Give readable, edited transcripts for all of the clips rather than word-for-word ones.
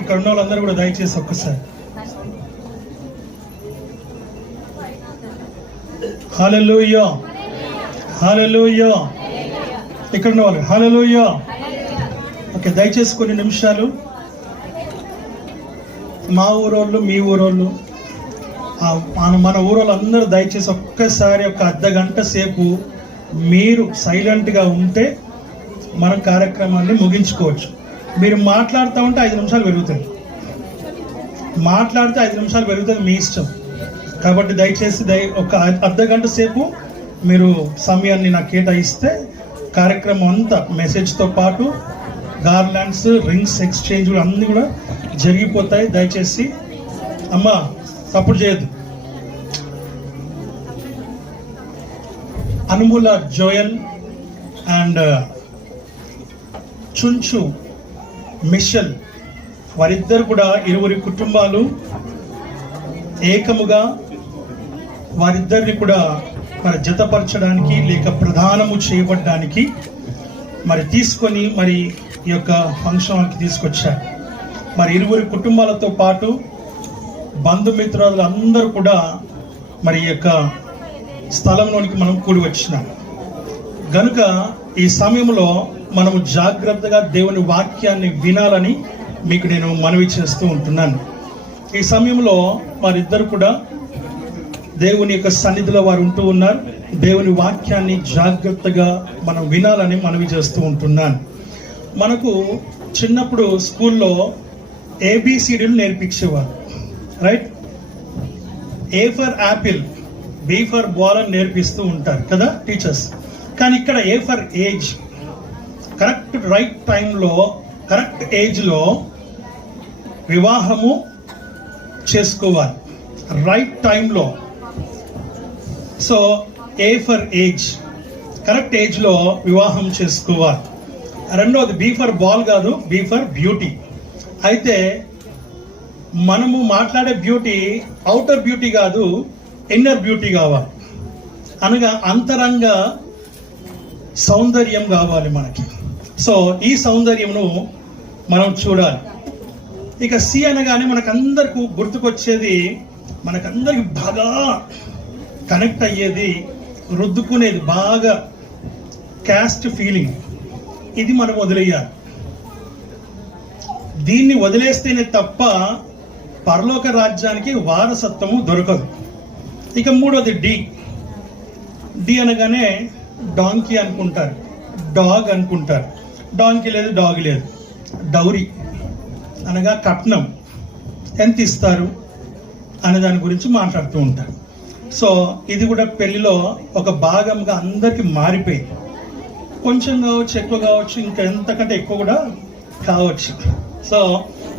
ఇక్కడ ఉన్న వాళ్ళందరూ కూడా దయచేసి ఒక్కసారి హల్లెలూయా హల్లెలూయా. ఇక్కడ ఉన్న వాళ్ళు హల్లెలూయా. ఓకే, దయచేసి కొన్ని నిమిషాలు మా ఊరోళ్ళు మీ ఊరోళ్ళు మన ఊరోళ్ళు అందరూ దయచేసి ఒక్కసారి ఒక అర్ధ గంట సేపు మీరు సైలెంట్గా ఉంటే మనం కార్యక్రమాన్ని ముగించుకోవచ్చు. మీరు మాట్లాడుతూ ఉంటే 5 నిమిషాలు పెరుగుతుంది, మాట్లాడితే 5 నిమిషాలు పెరుగుతుంది, మీ ఇష్టం. కాబట్టి దయచేసి ఒక అర్ధ గంట సేపు మీరు సమయాన్ని నాకు కేటాయిస్తే కార్యక్రమం అంతా మెసేజ్తో పాటు గార్లాండ్స్, రింగ్స్ ఎక్స్చేంజ్ అన్నీ కూడా జరిగిపోతాయి. దయచేసి అమ్మా సపోర్ట్ చేయొద్దు. అనుముల జోయల్ అండ్ చుంచు మిషల్ వారిద్దరు కూడా 20 కుటుంబాలు ఏకముగా వారిద్దరిని కూడా మరి జతపరచడానికి లేక ప్రధానము చేయబడడానికి మరి తీసుకొని మరి ఈ యొక్క ఫంక్షన్కి తీసుకొచ్చారు. మరి 20 కుటుంబాలతో పాటు బంధుమిత్రులు అందరూ కూడా మరి ఈ యొక్క స్థలంలోనికి మనం కూడి వచ్చినాం గనుక ఈ సమయంలో మనము జాగ్రత్తగా దేవుని వాక్యాన్ని వినాలని మీకు నేను మనవి చేస్తూ ఉంటున్నాను. ఈ సమయంలో వారిద్దరు కూడా దేవుని యొక్క సన్నిధిలో వారు ఉంటూ ఉన్నారు. దేవుని వాక్యాన్ని జాగ్రత్తగా మనం వినాలని మనవి చేస్తూ ఉంటున్నాను. మనకు చిన్నప్పుడు స్కూల్లో ABCDలు నేర్పించేవారు, right? A for apple, B for ball అని నేర్పిస్తూ ఉంటారు కదా టీచర్స్. కానీ ఇక్కడ A for age, correct right టైంలో కరెక్ట్ ఏజ్లో వివాహము చేసుకోవాలి, రైట్ టైంలో. So A for age, correct ఏజ్లో వివాహం చేసుకోవాలి. రెండవది B ఫర్ బాల్ కాదు, B ఫర్ బ్యూటీ. అయితే మనము మాట్లాడే బ్యూటీ అవుటర్ బ్యూటీ కాదు, ఇన్నర్ బ్యూటీ కావాలి. అనగా అంతరంగ సౌందర్యం కావాలి మనకి. సో ఈ సౌందర్యమును మనం చూడాలి. ఇక C అనగానే మనకందరికి గుర్తుకొచ్చేది, మనకందరికి బాగా కనెక్ట్ అయ్యేది, రుద్దుకునేది, బాగా క్యాస్ట్ ఫీలింగ్. ఇది మనం వదిలేయాలి. దీన్ని వదిలేస్తేనే తప్ప పరలోక రాజ్యానికి వారసత్వము దొరకదు. ఇక మూడోది డి అనగానే డాంకీ అనుకుంటారు, డాగ్ అనుకుంటారు. డాంకీ లేదు, డాగ్ లేదు. డౌరీ అనగా కట్నం ఎంత ఇస్తారు అనే దాని గురించి మాట్లాడుతూ ఉంటారు. సో ఇది కూడా పెళ్లిలో ఒక భాగంగా అందరికి మారిపోయింది. కొంచెం కావచ్చు, ఎక్కువ కావచ్చు, ఇంకా ఎంతకంటే ఎక్కువ కూడా కావచ్చు. సో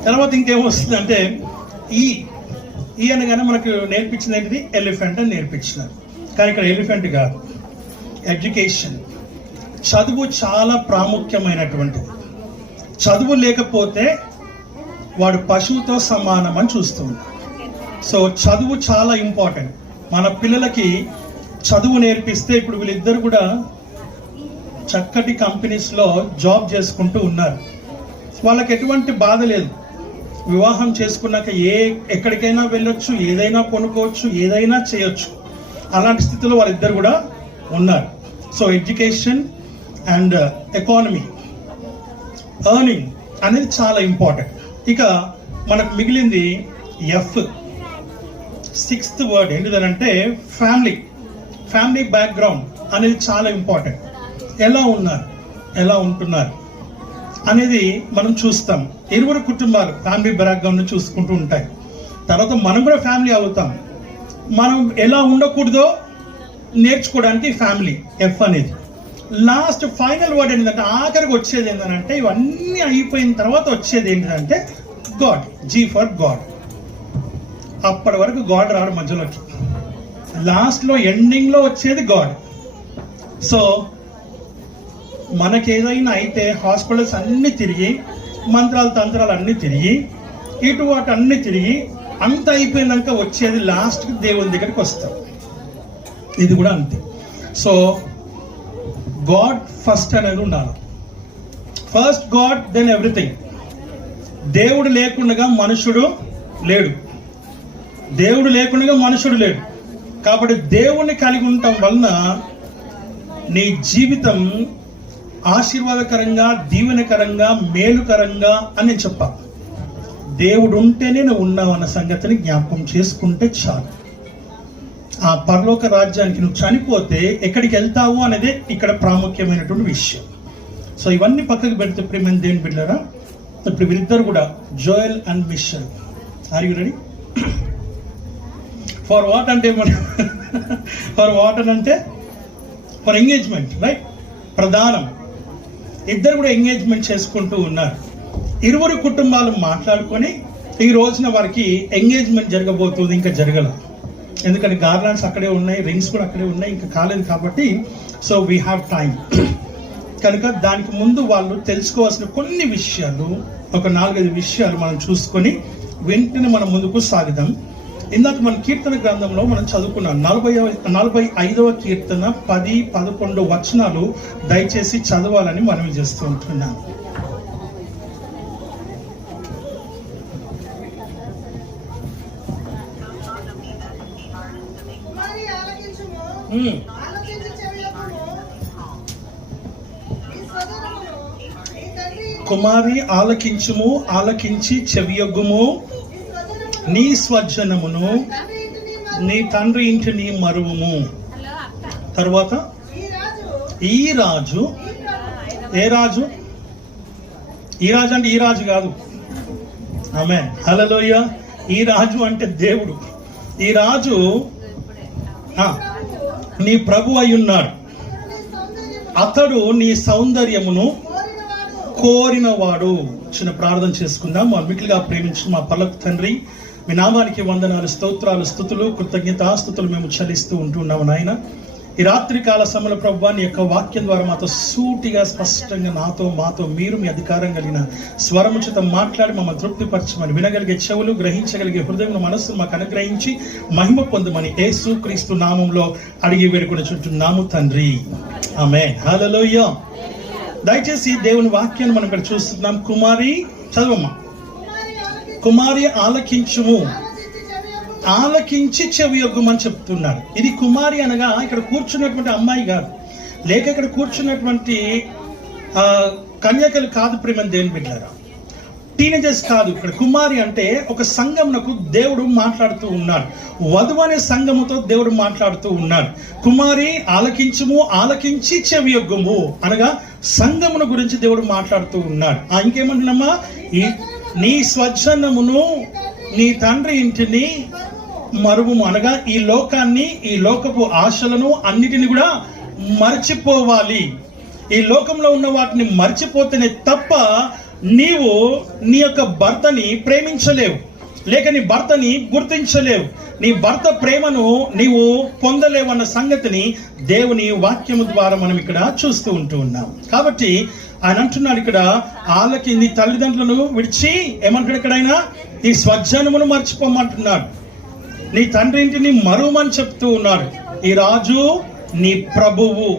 తర్వాత ఇంకేమొస్తుంది అంటే ఈ అనగానే మనకు నేర్పించింది ఏంటిది? ఎలిఫెంట్ అని నేర్పించినారు. కానీ ఇక్కడ ఎలిఫెంట్ కాదు, ఎడ్యుకేషన్. చదువు చాలా ప్రాముఖ్యమైనటువంటిది. చదువు లేకపోతే వాడు పశువుతో సమానం అని చూస్తూ ఉన్నాడు. సో చదువు చాలా ఇంపార్టెంట్. మన పిల్లలకి చదువు నేర్పిస్తే ఇప్పుడు వీళ్ళిద్దరు కూడా చక్కటి కంపెనీస్లో జాబ్ చేసుకుంటూ ఉన్నారు. వాళ్ళకి ఎటువంటి బాధ లేదు. వివాహం చేసుకున్నాక ఎక్కడికైనా వెళ్ళొచ్చు, ఏదైనా కొనుక్కోవచ్చు, ఏదైనా చేయొచ్చు. అలాంటి స్థితిలో వాళ్ళిద్దరు కూడా ఉన్నారు. So education and economy, earning అనేది చాలా ఇంపార్టెంట్. ఇక మనకు మిగిలింది F, 6th వర్డ్ ఏంటిదనంటే ఫ్యామిలీ బ్యాక్గ్రౌండ్ అనేది చాలా ఇంపార్టెంట్. ఎలా ఉన్నారు, ఎలా ఉంటున్నారు అనేది మనం చూస్తాం. 20 కుటుంబాలు ఫ్యామిలీ బ్యాక్గ్రౌండ్ చూసుకుంటూ ఉంటాయి. తర్వాత మనం కూడా ఫ్యామిలీ అవుతాం. మనం ఎలా ఉండకూడదో నేర్చుకోవడానికి ఫ్యామిలీ F అనేది. లాస్ట్ ఫైనల్ వర్డ్ ఏంటంటే ఆఖరికి వచ్చేది ఏంటంటే ఇవన్నీ అయిపోయిన తర్వాత వచ్చేది ఏంటంటే గాడ్, G ఫర్ గాడ్. అప్పటి వరకు గాడ్ రాడు మధ్యలోకి, లాస్ట్లో ఎండింగ్లో వచ్చేది గాడ్. సో మనకేదైనా అయితే హాస్పిటల్స్ అన్నీ తిరిగి, మంత్రాలు తంత్రాలు అన్నీ తిరిగి, ఇటు వాటి అన్నీ తిరిగి అంత అయిపోయినాక వచ్చేది లాస్ట్కి దేవుని దగ్గరికి వస్తాం. ఇది కూడా అంతే. సో గాడ్ ఫస్ట్ అనేది ఉండాలి. First god, then everything. దేవుడు లేకుండా మనుషుడు లేడు. దేవుడు లేకుండా మనుషుడు లేడు. కాబట్టి దేవుణ్ణి కలిగి ఉండటం వలన నీ జీవితం ఆశీర్వాదకరంగా, దీవెనకరంగా, మేలుకరంగా అని చెప్పా. దేవుడు ఉంటేనే నువ్వు ఉన్నావు అన్న సంగతిని జ్ఞాపకం చేసుకుంటే చాలు. ఆ పరలోక రాజ్యానికి నువ్వు చనిపోతే ఎక్కడికి వెళ్తావు అనేది ఇక్కడ ప్రాముఖ్యమైనటువంటి విషయం. సో ఇవన్నీ పక్కకు పెడితే ప్రియమైన దేవుని బిడ్డలారా, ఇప్పుడు వీరిద్దరు కూడా Joel and Michelle, are you ready for what అంటే ఫర్ వాట్ అని అంటే ఫర్ ఎంగేజ్మెంట్, రైట్? ప్రధానం. ఇద్దరు కూడా ఎంగేజ్మెంట్ చేసుకుంటూ ఉన్నారు. ఇరువురు కుటుంబాలు మాట్లాడుకొని ఈ రోజున వారికి ఎంగేజ్మెంట్ జరగబోతుంది. ఇంకా జరగల, ఎందుకంటే గార్లాండ్స్ అక్కడే ఉన్నాయి, రింగ్స్ కూడా అక్కడే ఉన్నాయి, ఇంకా కాలేదు కాబట్టి సో వీ హ్యావ్ టైం. కనుక దానికి ముందు వాళ్ళు తెలుసుకోవాల్సిన కొన్ని విషయాలు, ఒక 4-5 విషయాలు మనం చూసుకొని వెంటనే మనం ముందుకు సాగిదాం. ఇందాక మన కీర్తన గ్రంథంలో మనం చదువుకున్నాం 45వ కీర్తన 10-11 వచనాలు దయచేసి చదవాలని మనవి చేస్తూ ఉంటున్నాం. కుమారి ఆలకించుము, ఆలకించి చెవియొగ్గుము, నీ స్వజనమును నీ తండ్రి ఇంటిని మరువుము. తర్వాత ఈ రాజు, ఏ రాజు? ఈ రాజు అంటే ఈ రాజు కాదు. ఆమేన్, హల్లెలూయా. ఈ రాజు అంటే దేవుడు. ఈ రాజు నీ ప్రభు అయి ఉన్నాడు. అతడు నీ సౌందర్యమును కోరినవాడు. చిన్న ప్రార్థన చేసుకుందాం. మా మిగిలిగా ప్రేమించిన మా పరలోక తండ్రి, మీ నామానికి వందనాలు, స్తోత్రాలు, స్తుతులు, కృతజ్ఞతాస్తుతులు మేము చెల్లిస్తూ ఉంటున్నాము నాయన. ఈ రాత్రి కాల సమయంలో ప్రభువా, నీ యొక్క వాక్యం ద్వారా మాతో సూటిగా, స్పష్టంగా మాతో మీరు మీ అధికారం కలిగిన స్వరము చేత మాట్లాడి మమ్మల్ని తృప్తిపరచమని, వినగలిగే చెవులు, గ్రహించగలిగే హృదయం, మనస్సును మాకు అనుగ్రహించి మహిమ పొందమని యేసు క్రీస్తు నామంలో అడిగి వేడుకొనుచున్నాము తండ్రి, ఆమేన్, హల్లెలూయా. దయచేసి దేవుని వాక్యాన్ని మనం ఇక్కడ చూస్తున్నాం. కుమారి, చదవమ్మా. కుమారి ఆలకించుము, ఆలకించి చెవియొగ్గుమని చెప్తున్నారు. ఇది కుమారి అనగా ఇక్కడ కూర్చున్నటువంటి అమ్మాయి కాదు, లేక ఇక్కడ కూర్చున్నటువంటి కన్యకలు కాదు, ప్రేమని దేవుని బిడ్డలారా, టీనేజర్స్ కాదు. ఇక్కడ కుమారి అంటే ఒక సంఘమునకు దేవుడు మాట్లాడుతూ ఉన్నాడు. వధువు అనే సంఘముతో దేవుడు మాట్లాడుతూ ఉన్నాడు. కుమారి ఆలకించుము, ఆలకించి చెవియొగ్గుము అనగా సంఘమును గురించి దేవుడు మాట్లాడుతూ ఉన్నాడు. ఇంకేమంటున్నామా? నీ స్వజనమును నీ తండ్రి ఇంటిని మరువుము అనగా ఈ లోకాన్ని, ఈ లోకపు ఆశలను అన్నిటిని కూడా మర్చిపోవాలి. ఈ లోకంలో ఉన్న వాటిని మర్చిపోతేనే తప్ప నీవు నీ యొక్క భర్తని ప్రేమించలేవు, లేక నీ భర్తని గుర్తించలేవు, నీ భర్త ప్రేమను నీవు పొందలేవు అన్న సంగతిని దేవుని వాక్యము ద్వారా మనం ఇక్కడ చూస్తూ ఉంటూ ఉన్నాం. కాబట్టి ఆయన అంటున్నాడు ఇక్కడ, వాళ్ళకి నీ తల్లిదండ్రులను విడిచి ఏమంటాడు ఇక్కడ ఆయన? నీ స్వజనమును మర్చిపోమంటున్నాడు, నీ తండ్రి ఇంటిని మరువమని చెప్తూ ఉన్నాడు. ఈ రాజు నీ ప్రభువు,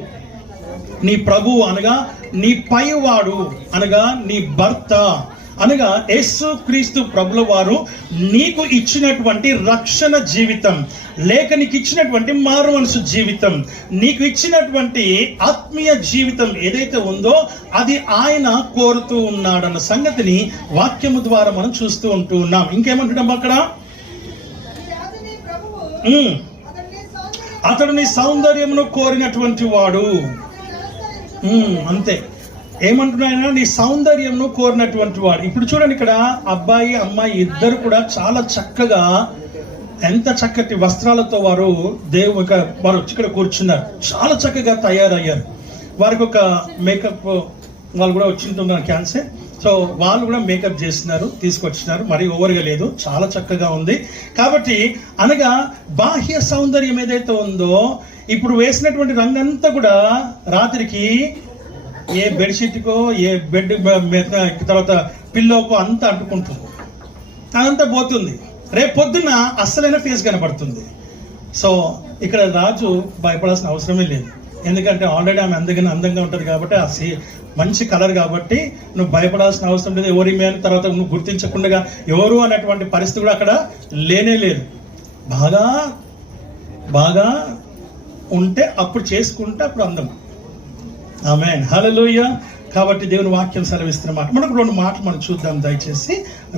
నీ ప్రభువు అనగా నీ పైవాడు, అనగా నీ భర్త, అనగా యేసు క్రీస్తు ప్రభుల వారు నీకు ఇచ్చినటువంటి రక్షణ జీవితం, లేక నీకు ఇచ్చినటువంటి మారు మనసు జీవితం, నీకు ఇచ్చినటువంటి ఆత్మీయ జీవితం ఏదైతే ఉందో అది ఆయన కోరుతూ ఉన్నాడన్న సంగతిని వాక్యము ద్వారా మనం చూస్తూ ఉంటూ ఉన్నాం. ఇంకేమంటున్నాం అక్కడ? అతడు నీ సౌందర్యమును కోరినటువంటి వాడు. అంతే. ఏమంటున్నాయన? నీ సౌందర్యంను కోరినటువంటి వాడు. ఇప్పుడు చూడండి, ఇక్కడ అబ్బాయి అమ్మాయి ఇద్దరు కూడా చాలా చక్కగా, ఎంత చక్కటి వస్త్రాలతో వారు వచ్చి ఇక్కడ కూర్చున్నారు. చాలా చక్కగా తయారయ్యారు. వారికి ఒక మేకప్ వాళ్ళు కూడా వచ్చింటున్నారు, క్యాన్సర్. సో వాళ్ళు కూడా మేకప్ చేస్తున్నారు, తీసుకొచ్చినారు. మరి ఓవర్గా లేదు, చాలా చక్కగా ఉంది. కాబట్టి అనగా బాహ్య సౌందర్యం ఏదైతే ఉందో, ఇప్పుడు వేసినటువంటి రంగంతా కూడా రాత్రికి ఏ బెడ్షీట్కో, ఏ బెడ్ తర్వాత పిల్లోకో అంతా అంటుకుంటుంది, అదంతా పోతుంది. రేపు పొద్దున్న అస్సలైన ఫేస్ కనబడుతుంది. సో ఇక్కడ రాజు భయపడాల్సిన అవసరమే లేదు. ఎందుకంటే ఆల్రెడీ ఆమె అందంగా ఉంటుంది కాబట్టి మంచి కలర్ కాబట్టి నువ్వు భయపడాల్సిన అవసరం లేదు. ఎవరి మీద తర్వాత నువ్వు గుర్తించకుండా ఎవరు అనేటువంటి పరిస్థితి కూడా అక్కడ లేనే లేదు. బాగా బాగా ఉంటే అప్పుడు చేసుకుంటే అప్పుడు అందం. ఆమేన్, హల్లెలూయా. కాబట్టి దేవుని వాక్యం సెలవిస్తున్నమాట. మనకు 2 మాటలు మనం చూద్దాం దయచేసి.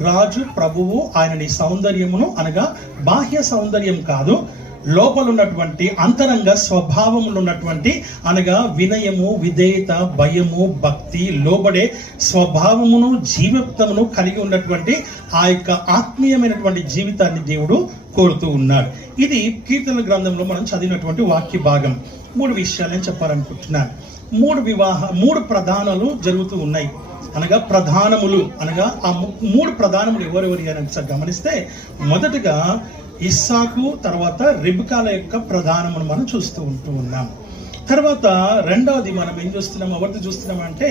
రాజు ప్రభువు ఆయన నీ సౌందర్యమును, అనగా బాహ్య సౌందర్యం కాదు, లోపల ఉన్నటువంటి అంతరంగ స్వభావములు ఉన్నటువంటి, అనగా వినయము, విధేయత, భయము, భక్తి, లోబడే స్వభావమును, జీవితమును కలిగి ఉన్నటువంటి ఆ యొక్క ఆత్మీయమైనటువంటి జీవితాన్ని దేవుడు కోరుతూ ఉన్నాడు. ఇది కీర్తనల గ్రంథంలో మనం చదివినటువంటి వాక్య భాగం. 3 విషయాలు నేను చెప్పాలనుకుంటున్నాను. 3 ప్రధానాలు జరుగుతూ ఉన్నాయి. అనగా ప్రధానములు, అనగా ఆ 3 ప్రధానములు ఎవరెవరి అని ఒకసారి గమనిస్తే, మొదటగా ఇస్సాకు, తర్వాత రిబ్కాల యొక్క ప్రధానమును మనం చూస్తూ ఉన్నాం. తర్వాత రెండవది మనం ఏం చూస్తున్నాం, ఎవరిని చూస్తున్నామంటే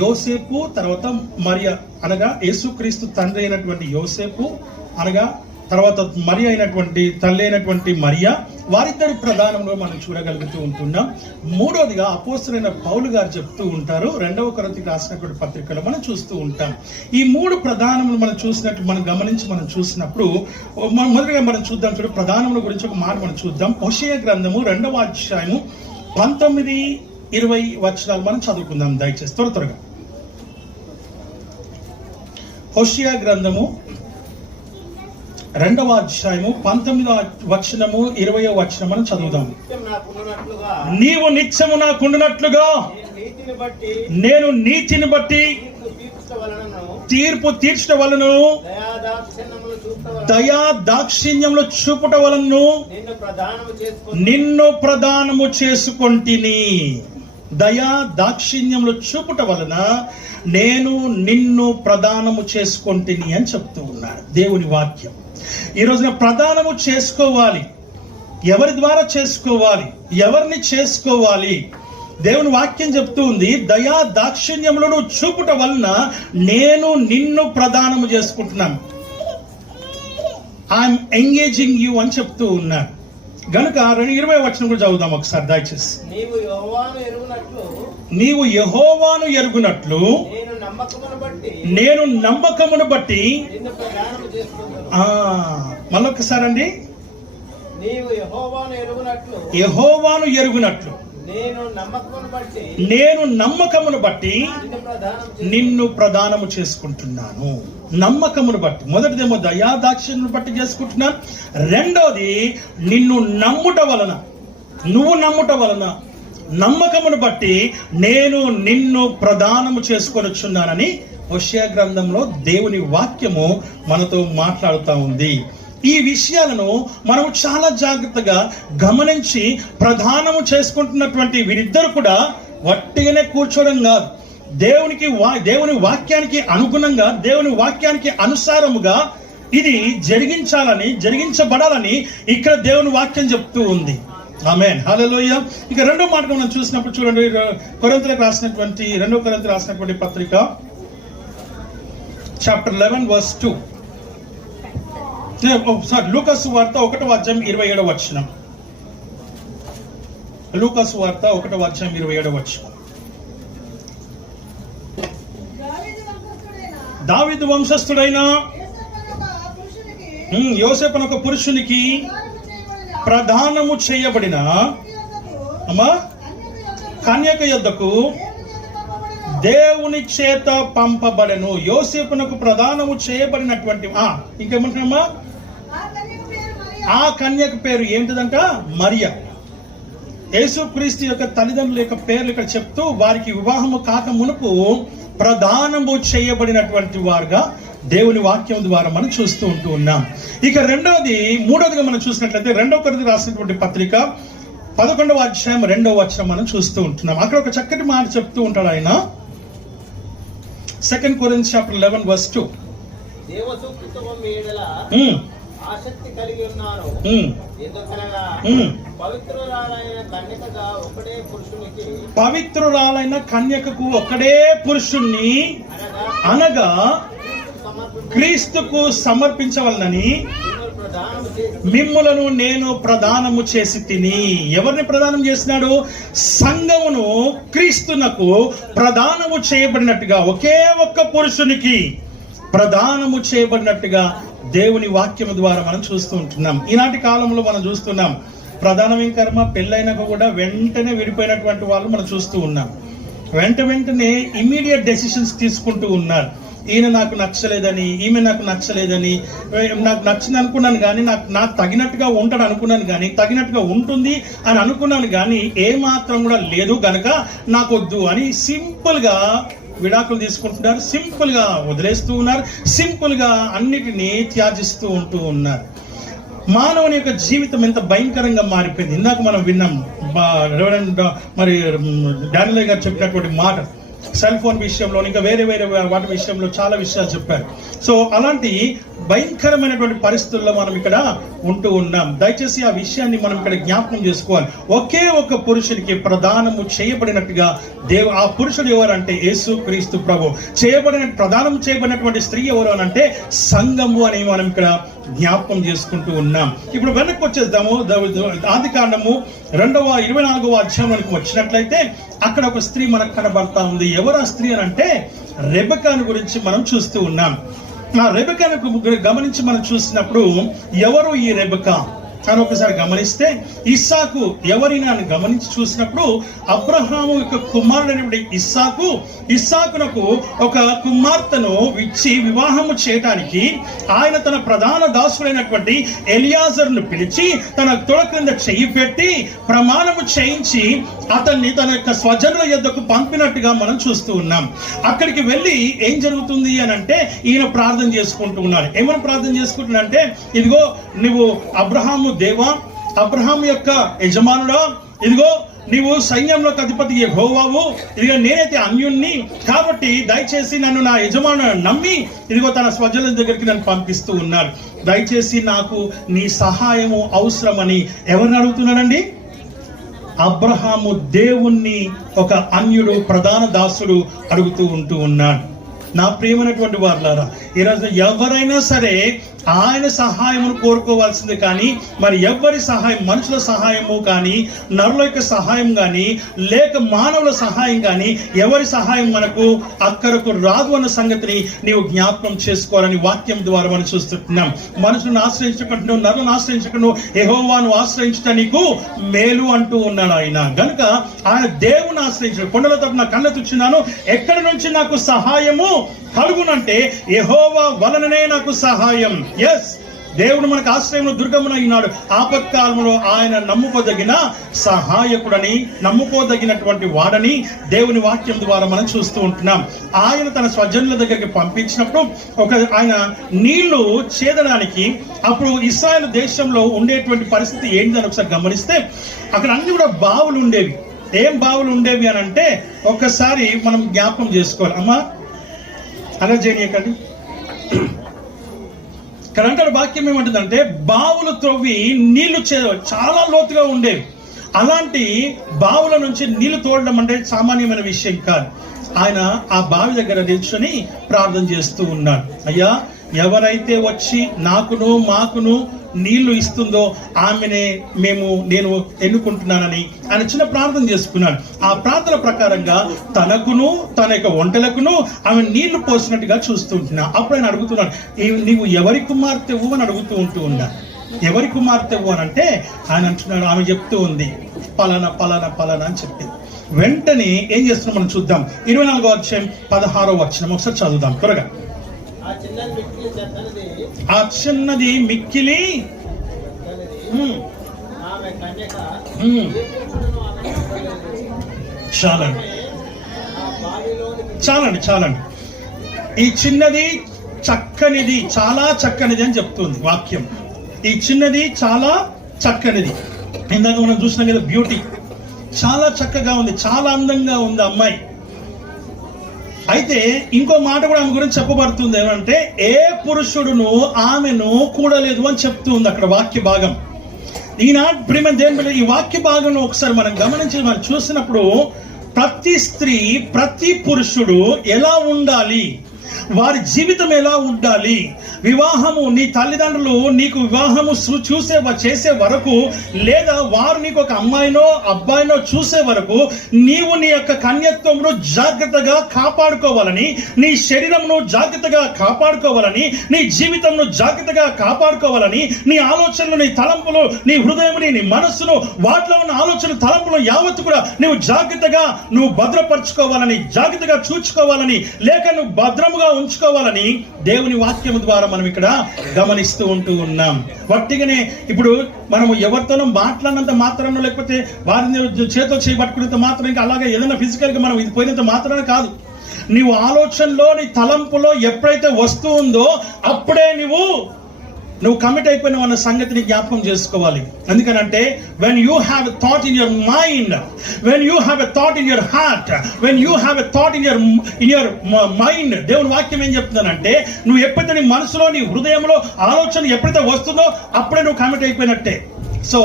యోసేపు, తర్వాత మరియా, అనగా యేసుక్రీస్తు తండ్రి అయినటువంటి యోసేపు, అనగా తర్వాత మరియ అయినటువంటి తల్లి అయినటువంటి మరియా, వారిద్దరి ప్రధానంలో మనం చూడగలుగుతూ ఉంటున్నాం. మూడవదిగా అపోస్తలుడైన పౌలు గారు చెప్తూ ఉంటారు, 2వ కొరింథీయులకు రాసినటువంటి పత్రికలో మనం చూస్తూ ఉంటాం. ఈ 3 ప్రధానములు మనం చూసినట్టు మనం గమనించి మనం చూసినప్పుడు మొదటిగా మనం చూద్దాం. చూడు, ప్రధానముల గురించి ఒక మాట మనం చూద్దాం. హోషేయ గ్రంథము 2వ అధ్యాయము 19-20 వచనాలు మనం చదువుకుందాం దయచేసి త్వరగా. హోషేయ గ్రంథము 2వ అధ్యాయము 19వ వచనము 20వ వచనం మనం చదువుదాం. నీవు నిత్యము నాకుండునట్లుగా నేను నీతిని బట్టి తీర్పు తీర్చుట వలన, దయా దాక్షిణ్యములు చూపుట వలన నిన్ను ప్రదానము చేసుకొంటిని. దయా దాక్షిణ్యములు చూపుట వలన నేను నిన్ను ప్రదానము చేసుకొంటిని అని చెప్తూ ఉన్నాడు దేవుని వాక్యం. ఈ రోజున ప్రదానము చేసుకోవాలి. ఎవరి ద్వారా చేసుకోవాలి, ఎవరిని చేసుకోవాలి? దేవుని వాక్యం చెప్తూ ఉంది, దయా దాక్షిణ్యములను చూపుట వలన నేను నిన్ను ప్రదానము చేసుకుంటున్నాను. ఐఎమ్ ఎంగేజింగ్ యూ అని చెప్తూ ఉన్నాను. గనుక 20వ వచనం కూడా చదువుదాం ఒకసారి దయచేసి. నీవు యెహోవాను ఎరుగునట్లు నేను నమ్మకమును బట్టి మళ్ళొకసారి అండి. యెహోవాను ఎరుగునట్లు నేను నమ్మకమును బట్టి నిన్ను ప్రదానము చేసుకుంటున్నాను. నమ్మకమును బట్టి, మొదటిదేమో దయాదాక్షిణ్యమును బట్టి చేసుకుంటున్నాను. రెండోది నిన్ను నమ్ముట వలన, నువ్వు నమ్ముట వలన, నమ్మకమును బట్టి నేను నిన్ను ప్రదానము చేసుకొనుచున్నానని హోషేయ గ్రంథంలో దేవుని వాక్యము మనతో మాట్లాడుతూ ఉంది. ఈ విషయాలను మనం చాలా జాగ్రత్తగా గమనించి ప్రధానము చేసుకుంటున్నటువంటి వీరిద్దరు కూడా వట్టిగానే కూర్చోవడం కాదు, దేవుని వాక్యానికి అనుగుణంగా, దేవుని వాక్యానికి అనుసారముగా ఇది జరిగించబడాలని ఇక్కడ దేవుని వాక్యం చెప్తూ ఉంది. ఆమేన్, హల్లెలూయా. ఇక 2వ మాట మనం చూసినప్పుడు చూడండి, 2వ కొరింథీయులకు రాసినటువంటి పత్రిక చాప్టర్ 11 verse 2. లూకాసు వార్త 1వ అధ్యాయం 27వ వచనం. లూకాసు వార్త 1వ అధ్యాయం 27వ వచనం. దావీదు వంశస్థుడైన యోసేపు అనే ఒక పురుషునికి ప్రదానము చేయబడిన కన్యక యొద్దకు దేవుని చేత పంపబడెను. యోసేపునకు ప్రదానము చేయబడినటువంటి ఇంకేమంటున్నామా, ఆ కన్యక పేరు ఏంటిదంట? మరియా. యేసుక్రీస్తు యొక్క తల్లిదండ్రుల యొక్క పేర్లు ఇక్కడ చెప్తూ వారికి వివాహము కాక మునుపు ప్రదానము చేయబడినటువంటి వారుగా దేవుని వాక్యం ద్వారా మనం చూస్తూ ఉన్నాం. ఇక మూడవదిగా మనం చూసినట్లయితే 2వ కొరింథీయులకు రాసినటువంటి పత్రిక 11వ అధ్యాయం 2వ వచనం మనం చూస్తూ ఉంటున్నాం. అక్కడ ఒక చక్కటి మాట చెప్తూ ఉంటాడు ఆయన. 2 Corinthians chapter 11 verse 2. ఆసక్తి కలిగి ఉన్నారు. ఎందుకనగా పవిత్రురాలైన కన్యకకు ఒక్కడే పురుషుణ్ణి అనగా క్రీస్తుకు సమర్పించవలనని మిమ్ములను నేను ప్రదానము చేసి తిని. ఎవరిని ప్రదానం చేసినాడు? సంఘమును క్రీస్తునకు ప్రదానము చేయబడినట్టుగా, ఒకే ఒక్క పురుషునికి ప్రదానము చేయబడినట్టుగా దేవుని వాక్యము ద్వారా మనం చూస్తూ ఉంటున్నాం. ఈనాటి కాలంలో మనం చూస్తున్నాం, ప్రధానమైన కర్మ పెళ్ళైనాక కూడా వెంటనే విడిపోయినటువంటి వాళ్ళు మనం చూస్తూ ఉన్నాం. వెంటనే ఇమ్మీడియట్ డెసిషన్స్ తీసుకుంటూ ఉన్నారు. ఈయన నాకు నచ్చలేదని, ఈమె నాకు నచ్చలేదని, నాకు నచ్చింది అనుకున్నాను కానీ నాకు తగినట్టుగా ఉంటాడు అనుకున్నాను కానీ, తగినట్టుగా ఉంటుంది అని అనుకున్నాను కానీ ఏమాత్రం కూడా లేదు గనక నాకు వద్దు అని సింపుల్ గా విడాకులు తీసుకుంటున్నారు, సింపుల్ గా వదిలేస్తూ ఉన్నారు, సింపుల్ గా అన్నిటినీ త్యాజిస్తూ ఉంటూ ఉన్నారు. మానవుని యొక్క జీవితం ఎంత భయంకరంగా మారిపోయింది. ఇందాక మనం విన్నాం రెవరెండ్ మరి డానియల్ గారు చెప్పినటువంటి మాట, సెల్ ఫోన్ విషయంలో ఇంకా వేరే వాటి విషయంలో చాలా విషయాలు చెప్పారు. సో అలాంటి భయంకరమైనటువంటి పరిస్థితుల్లో మనం ఇక్కడ ఉంటూ ఉన్నాం. దయచేసి ఆ విషయాన్ని మనం ఇక్కడ జ్ఞాపకం చేసుకోవాలి. ఒకే ఒక పురుషునికి ప్రదానము చేయబడినట్టుగా ఆ పురుషుడు ఎవరంటే యేసు క్రీస్తు ప్రభు. ప్రదానం చేయబడినటువంటి స్త్రీ ఎవరు అని అంటే సంఘము అని మనం ఇక్కడ జ్ఞాపకం చేసుకుంటూ ఉన్నాం. ఇప్పుడు వెనక్కి వచ్చేద్దాము. ఆదికాండము 24వ అధ్యాయంలోకి వచ్చినట్లయితే అక్కడ ఒక స్త్రీ మనకు కనబడతా ఉంది. ఎవరు ఆ స్త్రీ అని అంటే రెబెకాను గురించి మనం చూస్తూ ఉన్నాం. ఆ రెబెకాను గమనించి మనం చూసినప్పుడు ఎవరు ఈ రెబెకా అని ఒకసారి గమనిస్తే, ఇస్సాకు ఎవరిని అని గమనించి చూసినప్పుడు అబ్రహాము యొక్క కుమారుడైనటువంటి ఇస్సాకునకు ఒక కుమార్తెను ఇచ్చి వివాహము చేయడానికి ఆయన తన ప్రధాన దాసుడైనటువంటి ఎలియాజర్ను పిలిచి తన తొడ క్రింద చెయ్యి పెట్టి ప్రమాణము చేయించి అతన్ని తన యొక్క స్వజనుల యొద్దకు పంపినట్టుగా మనం చూస్తూ ఉన్నాం. అక్కడికి వెళ్ళి ఏం జరుగుతుంది అని అంటే ఈయన ప్రార్థన చేసుకుంటూ ఉన్నాడు. ఏమైనా ప్రార్థన చేసుకుంటున్నా అంటే, ఇదిగో నువ్వు అబ్రహాము దేవా, అబ్రహాం యొక్క యజమానుడా, ఇదిగో నీవు సైన్యంలోకి అధిపతి యెహోవావు, ఇదిగో నేనైతే అన్యుణ్ణి కాబట్టి దయచేసి నన్ను నా యజమాను నమ్మి ఇదిగో తన స్వజనుల దగ్గరికి నన్ను పంపిస్తూ ఉన్నారు. దయచేసి నాకు నీ సహాయము అవసరమని ఎవరిని అడుగుతున్నాడండి? అబ్రహాము దేవుణ్ణి ఒక అన్యుడు ప్రధాన దాసుడు అడుగుతూ ఉంటూ ఉన్నాడు. నా ప్రియమైనటువంటి వారులారా, ఈరోజు ఎవరైనా సరే ఆయన సహాయమును కోరుకోవాల్సింది కానీ మరి ఎవరి సహాయం, మనుషుల సహాయము కానీ, నరుల యొక్క సహాయం కానీ, లేక మానవుల సహాయం కానీ ఎవరి సహాయం మనకు అక్కడకు రాదు అన్న సంగతిని నీవు జ్ఞాపకం చేసుకోవాలని వాక్యం ద్వారా మనం చూస్తున్నాం. మనుషులను ఆశ్రయించకుండా, నరులను ఆశ్రయించకుండా యెహోవాను ఆశ్రయించట నీకు మేలు అంటూ ఉన్నాడు ఆయన. గనుక ఆయన దేవుని ఆశ్రయించాడు. కొండల తరపున కళ్ళెత్తుచున్నాను, ఎక్కడి నుంచి నాకు సహాయము కలుగునంటే యెహోవా వలననే నాకు సహాయం. ఎస్, దేవుడు మనకు ఆశ్రయంలో దుర్గమున అయినాడు. ఆపత్కాలంలో ఆయన నమ్ముకోదగిన సహాయకుడని, నమ్ముకోదగినటువంటి వాడని దేవుని వాక్యం ద్వారా మనం చూస్తూ ఉంటున్నాం. ఆయన తన స్వజనుల దగ్గరికి పంపించినప్పుడు ఆయన నీళ్లు చేదడానికి, అప్పుడు ఇశ్రాయేలు దేశంలో ఉండేటువంటి పరిస్థితి ఏంటని ఒకసారి గమనిస్తే అక్కడ అన్ని కూడా బావులు ఉండేవి. ఏం బావులు ఉండేవి అని అంటే ఒక్కసారి మనం జ్ఞాపకం చేసుకోవాలి. అమ్మా అలా చేయకండి. ఇక్కడ అంటాడు వాక్యం ఏమంటుందంటే, బావులు త్రవ్వి నీళ్లు చాలా లోతుగా ఉండేవి. అలాంటి బావుల నుంచి నీళ్లు తోడడం అంటే సామాన్యమైన విషయం కాదు. ఆయన ఆ బావి దగ్గర నిల్చొని ప్రార్థన చేస్తూ ఉన్నాడు. అయ్యా, ఎవరైతే వచ్చి మాకును నీళ్లు ఇస్తుందో ఆమెనే నేను ఎన్నుకుంటున్నానని ఆయన చిన్న ప్రార్థన చేసుకున్నాడు. ఆ ప్రార్థన ప్రకారంగా తనకును తన యొక్క వంటలకును ఆమె నీళ్లు పోసినట్టుగా చూస్తుంటున్నా. అప్పుడు ఆయన అడుగుతున్నాడు, నీవు ఎవరి కుమార్తెవు అని అడుగుతూ ఉన్నా. ఎవరి కుమార్తెవు అని అంటే ఆయన అంటున్నాడు, ఆమె చెప్తూ ఉంది పలానా పలానా పలానా అని చెప్పింది. వెంటనే ఏం చేస్తున్నాం మనం చూద్దాం. 24వ అధ్యాయం 16వ వచనం ఒకసారి చదువుదాం త్వరగా. ఆ చిన్నది మిక్కిలి చాలండి. ఈ చిన్నది చక్కనిది, చాలా చక్కనిది అని చెప్తుంది వాక్యం. ఈ చిన్నది చాలా చక్కనిది. ఇందాక మనం చూసినాం కదా, బ్యూటీ చాలా చక్కగా ఉంది, చాలా అందంగా ఉంది అమ్మాయి. అయితే ఇంకో మాట కూడా ఆమె గురించి చెప్పబడుతుంది ఏమంటే, ఏ పురుషుడును ఆమెను కూడలేదు అని చెప్తుంది అక్కడ వాక్య భాగం. ఈనాడు ప్రేమ దేవుని ఈ వాక్య భాగంలో ఒకసారి మనం గమనించి మనం చూసినప్పుడు ప్రతి స్త్రీ, ప్రతి పురుషుడు ఎలా ఉండాలి, వారి జీవితం ఎలా ఉండాలి వివాహము నీ తల్లిదండ్రులు నీకు వివాహము చేసే వరకు, లేదా వారు నీకు ఒక అమ్మాయినో అబ్బాయినో చూసే వరకు నీవు నీ యొక్క కన్యత్వమును జాగ్రత్తగా కాపాడుకోవాలని, నీ శరీరమును జాగ్రత్తగా కాపాడుకోవాలని, నీ జీవితంను జాగ్రత్తగా కాపాడుకోవాలని, నీ ఆలోచనలు, నీ తలంపులు, నీ హృదయముని, నీ మనస్సును, వాటిలో ఉన్న ఆలోచన తలంపులు యావత్తు కూడా నువ్వు జాగ్రత్తగా భద్రపరచుకోవాలని, జాగ్రత్తగా చూచుకోవాలని, లేక నువ్వు భద్రముగా ఉంచుకోవాలని దేవుని వాక్యము ద్వారా మనం ఇక్కడ గమనిస్తూ ఉంటూ ఉన్నాం. వట్టిగానే ఇప్పుడు మనము ఎవరితోనూ మాట్లాడినంత మాత్రాన, లేకపోతే వారిని చేతో చేయబట్టుకున్నంత మాత్రం, ఇంకా అలాగే ఏదైనా ఫిజికల్ గా మనం ఇది పోయినంత మాత్రాన కాదు. నీవు ఆలోచనలో, నీ తలంపులో ఎప్పుడైతే వస్తూ ఉందో అప్పుడే నువ్వు కమిట్ అయిపోయినావు అన్న సంగతిని జ్ఞాపకం చేసుకోవాలి. ఎందుకనంటే when you have a thought in your mind, when you have a thought in your heart, when you have a thought in your mind, దేవుని వాక్యం ఏం చెప్తుందంటే నువ్వు ఎప్పుడైతే నీ మనసులో, నీ హృదయంలో ఆలోచన ఎప్పుడైతే వస్తుందో అప్పుడే నువ్వు కమిట్ అయిపోయినట్టే. సో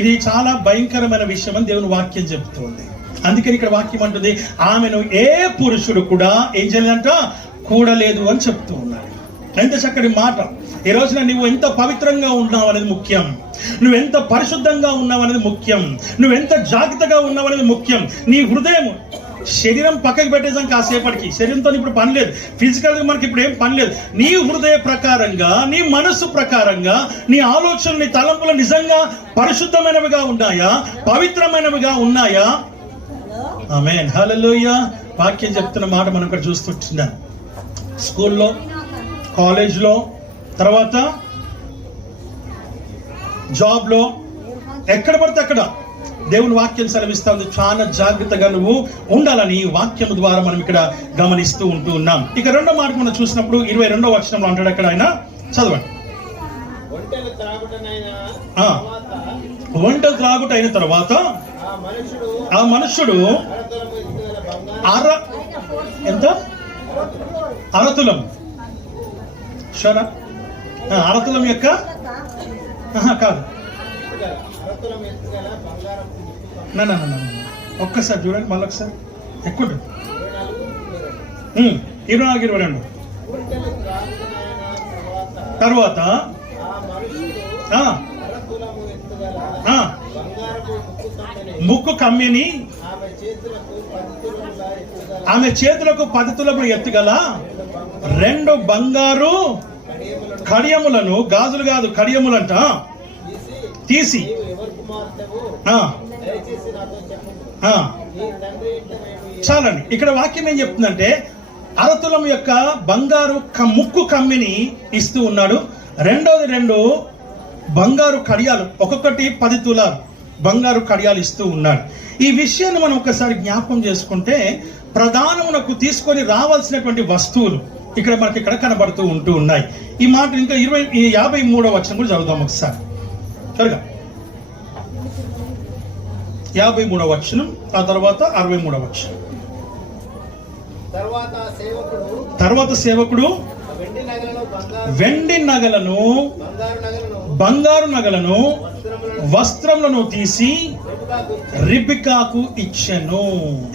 ఇది చాలా భయంకరమైన విషయం అని దేవుని వాక్యం చెప్తుంది. అందుకని ఇక్కడ వాక్యం అంటుంది, ఆమెను ఏ పురుషుడు కూడా ఏం చేయలేదంట, కూడలేదు అని చెప్తూ ఉన్నాడు. ఎంత చక్కటి మాట. ఈ రోజున నువ్వు ఎంత పవిత్రంగా ఉన్నావు అనేది ముఖ్యం, నువ్వు ఎంత పరిశుద్ధంగా ఉన్నావు అనేది ముఖ్యం, నువ్వు ఎంత జాగ్రత్తగా ఉన్నావు అనేది ముఖ్యం. నీ హృదయం, శరీరం పక్కకి పెట్టేసాం కాసేపటికి, శరీరంతో ఇప్పుడు పని లేదు, ఫిజికల్ గా మనకి ఇప్పుడు ఏం పని లేదు. నీ హృదయ ప్రకారంగా, నీ మనస్సు ప్రకారంగా, నీ ఆలోచనలు, నీ తలంపులు నిజంగా పరిశుద్ధమైనవిగా ఉన్నాయా, పవిత్రమైనవిగా ఉన్నాయా? ఆమేన్, హల్లెలూయా. వాక్యం చెప్తున్న మాట మనం ఇక్కడ చూస్తున్నాం. స్కూల్లో, కాలేజ్లో, తర్వాత జాబ్లో, ఎక్కడ పడితే అక్కడ దేవుని వాక్యం సెలవిస్తా ఉంది. చాలా జాగ్రత్తగా నువ్వు ఉండాలని వాక్యం ద్వారా మనం ఇక్కడ గమనిస్తూ ఉంటూ ఉన్నాం. ఇక రెండో మాట మనం చూసినప్పుడు 22వ వచనంలో అంటాడు అక్కడ, ఆయన చదవండి. ఒంటె త్రాగుట అయిన తర్వాత ఆ మనుష్యుడు ఎంత అరతులం షరా అరతులం యొక్క కాదు, ఒక్కసారి చూడండి, మళ్ళీ ఒకసారి ఎక్కువ 24-22 తర్వాత ముక్కు కమ్మిని ఆమె చేతులకు 10 తులములు ఎత్తుగల 2 బంగారు కడియములను, గాజులు కాదు కడియములంట, తీసి చాలండి. ఇక్కడ వాక్యం ఏం చెప్తుందంటే అరతులం యొక్క బంగారు ముక్కు కమ్మిని ఇస్తూ ఉన్నాడు. రెండోది 2 బంగారు కడియాలు, ఒక్కొక్కటి 10 తులాలు బంగారు కడియాలు ఇస్తూ ఉన్నాడు. ఈ విషయాన్ని మనం ఒకసారి జ్ఞాపకం చేసుకుంటే ప్రధానమునకు తీసుకొని రావాల్సినటువంటి వస్తువులు ఇక్కడ మనకి ఇక్కడ కనబడుతూ ఉంటూ ఉన్నాయి. ఈ మాట ఇంకా 53వ వచనం కూడా చదువుదాం ఒకసారి త్వరగా. 53వ వచనం, ఆ తర్వాత 63వ వచనం. తర్వాత సేవకుడు వెండి నగలను, బంగారు నగలను, వస్త్రములను తీసి రిబికాకు ఇచ్చెను.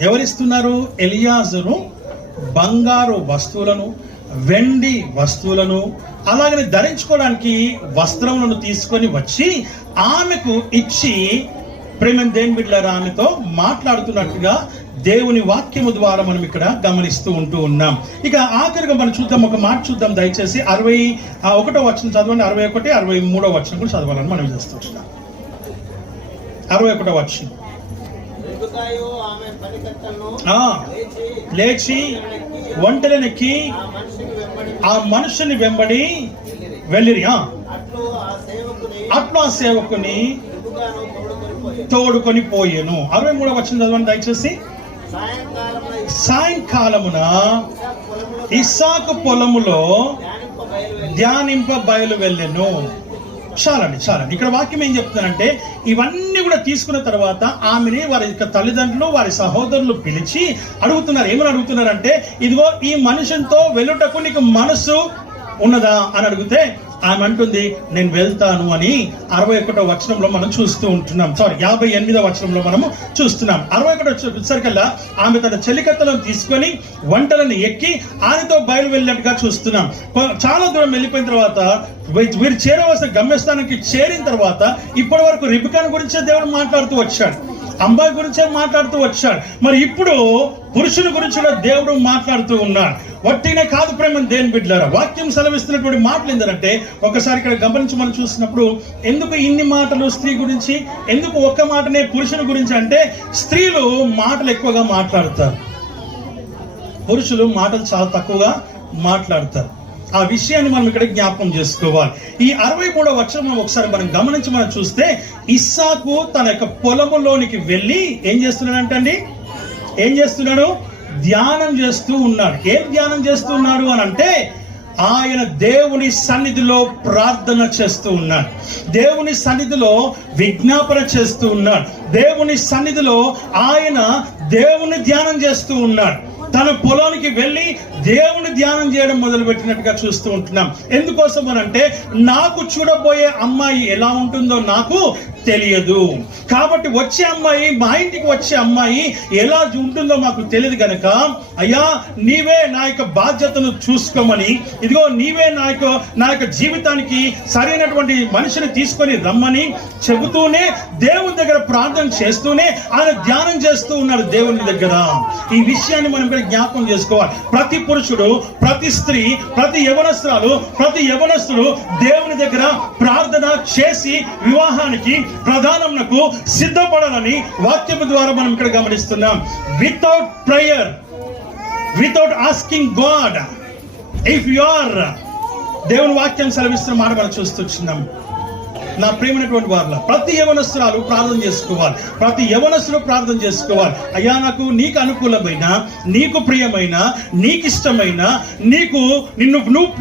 ఎవరిస్తున్నారు? ఎలియాజరు బంగారు వస్తువులను, వెండి వస్తువులను, అలాగనే ధరించుకోవడానికి వస్త్రములను తీసుకొని వచ్చి ఆమెకు ఇచ్చి, ప్రేమ దేవుని బిడ్డలారా, ఆమెతో మాట్లాడుతున్నట్టుగా దేవుని వాక్యము ద్వారా మనం ఇక్కడ గమనిస్తూ ఉంటూ ఉన్నాం. ఇక ఆఖరిగా మనం చూద్దాం, ఒక మాట చూద్దాం దయచేసి. 61వ వచనం చదవండి. 61, 63వ వచనం కూడా చదవాలని మనం చేస్తూ వచ్చినాం. 61వ వచనం. లేచి ఒంటెలనెక్కి ఆ మనుషుని వెంబడి వెళ్ళిరి. అట్లా ఆ సేవకుని తోడుకొని పోయేను. 63వ వచనం చదవండి దయచేసి. సాయంకాలమున ఇస్సాకు పొలములో ధ్యానింప బయలు వెళ్ళెను. చాలండి. ఇక్కడ వాక్యం ఏం చెప్తున్నానంటే, ఇవన్నీ కూడా తీసుకున్న తర్వాత ఆమెని వారి యొక్క తల్లిదండ్రులు, వారి సహోదరులు పిలిచి అడుగుతున్నారు. ఏమని అడుగుతున్నారంటే, ఇదిగో ఈ మనుషునితో వెళ్ళుటకు నీకు మనసు ఉన్నదా అని అడిగితే ఆమె అంటుంది నేను వెళ్తాను అని 61వ వచనంలో మనం చూస్తూ ఉంటున్నాం. 58వ వచనంలో మనము చూస్తున్నాం. 61 వచ్చేసరికల్లా ఆమె తన చెలికత్తలను తీసుకొని వంటలను ఎక్కి ఆయనతో బయలు వెళ్ళినట్టుగా చూస్తున్నాం. చాలా దూరం వెళ్ళిపోయిన తర్వాత వీరు చేరవలసిన గమ్యస్థానానికి చేరిన తర్వాత ఇప్పటి వరకు రిబికాను గురించే దేవుడు మాట్లాడుతూ వచ్చాడు, అమ్మాయి గురించే మాట్లాడుతూ వచ్చాడు. మరి ఇప్పుడు పురుషుని గురించి కూడా దేవుడు మాట్లాడుతూ ఉన్నాడు. వట్టినే కాదు ప్రేమ దేని బిడ్డలారా, వాక్యం సెలవిస్తున్నటువంటి మాటలు ఏంటంటే ఒకసారి ఇక్కడ గమనించి మనం చూసినప్పుడు ఎందుకు ఇన్ని మాటలు స్త్రీ గురించి, ఎందుకు ఒక్క మాటనే పురుషుని గురించి అంటే స్త్రీలు మాటలు ఎక్కువగా మాట్లాడతారు, పురుషులు మాటలు చాలా తక్కువగా మాట్లాడతారు. ఆ విషయాన్ని మనం ఇక్కడ జ్ఞాపకం చేసుకోవాలి. ఈ 63వ వచనం ఒకసారి మనం గమనించి మనం చూస్తే ఇస్సాకు తన యొక్క పొలములోనికి వెళ్ళి ఏం చేస్తున్నాడంటండి, ఏం చేస్తున్నాడు, ధ్యానం చేస్తూ ఉన్నాడు. ఏం ధ్యానం చేస్తున్నాడు అని అంటే ఆయన దేవుని సన్నిధిలో ప్రార్థన చేస్తూ ఉన్నాడు, దేవుని సన్నిధిలో విజ్ఞాపన చేస్తూ ఉన్నాడు, దేవుని సన్నిధిలో ఆయన దేవుని ధ్యానం చేస్తూ ఉన్నాడు. తన పొలానికి వెళ్ళి దేవుని ధ్యానం చేయడం మొదలు పెట్టినట్టుగా చూస్తూ ఉంటున్నాం. ఎందుకోసం అనంటే నాకు చూడబోయే అమ్మాయి ఎలా ఉంటుందో నాకు తెలియదు, కాబట్టి వచ్చే అమ్మాయి, మా ఇంటికి వచ్చే అమ్మాయి ఎలా ఉంటుందో మాకు తెలియదు గనక అయ్యా నీవే నా యొక్క బాధ్యతను చూసుకోమని, ఇదిగో నీవే నా యొక్క జీవితానికి సరైనటువంటి మనిషిని తీసుకొని రమ్మని చెబుతూనే దేవుని దగ్గర ప్రార్థన చేస్తూనే ఆయన ధ్యానం చేస్తూ ఉన్నాడు దేవుని దగ్గర. ఈ విషయాన్ని మనం ఇక్కడ జ్ఞాపకం చేసుకోవాలి. ప్రతి పురుషుడు, ప్రతి స్త్రీ, ప్రతి యవనస్తుడు దేవుని దగ్గర ప్రార్థన చేసి వివాహానికి ప్రధానమునకు సిద్ధపడాలని వాక్యము ద్వారా మనం ఇక్కడ గమనిస్తున్నాం. Without prayer, without asking God, if you are, దేవుని వాక్యం సెలవిస్తున్న మాట మనం చూస్తున్నాం. నా ప్రియమైనటువంటి వారిలో ప్రతి యవనస్తురాలు ప్రార్థన చేసుకోవాలి, ప్రతి యవనస్తుడు ప్రార్థన చేసుకోవాలి. అయ్యా నాకు నీకు అనుకూలమైన, నీకు ప్రియమైన, నీకు ఇష్టమైన,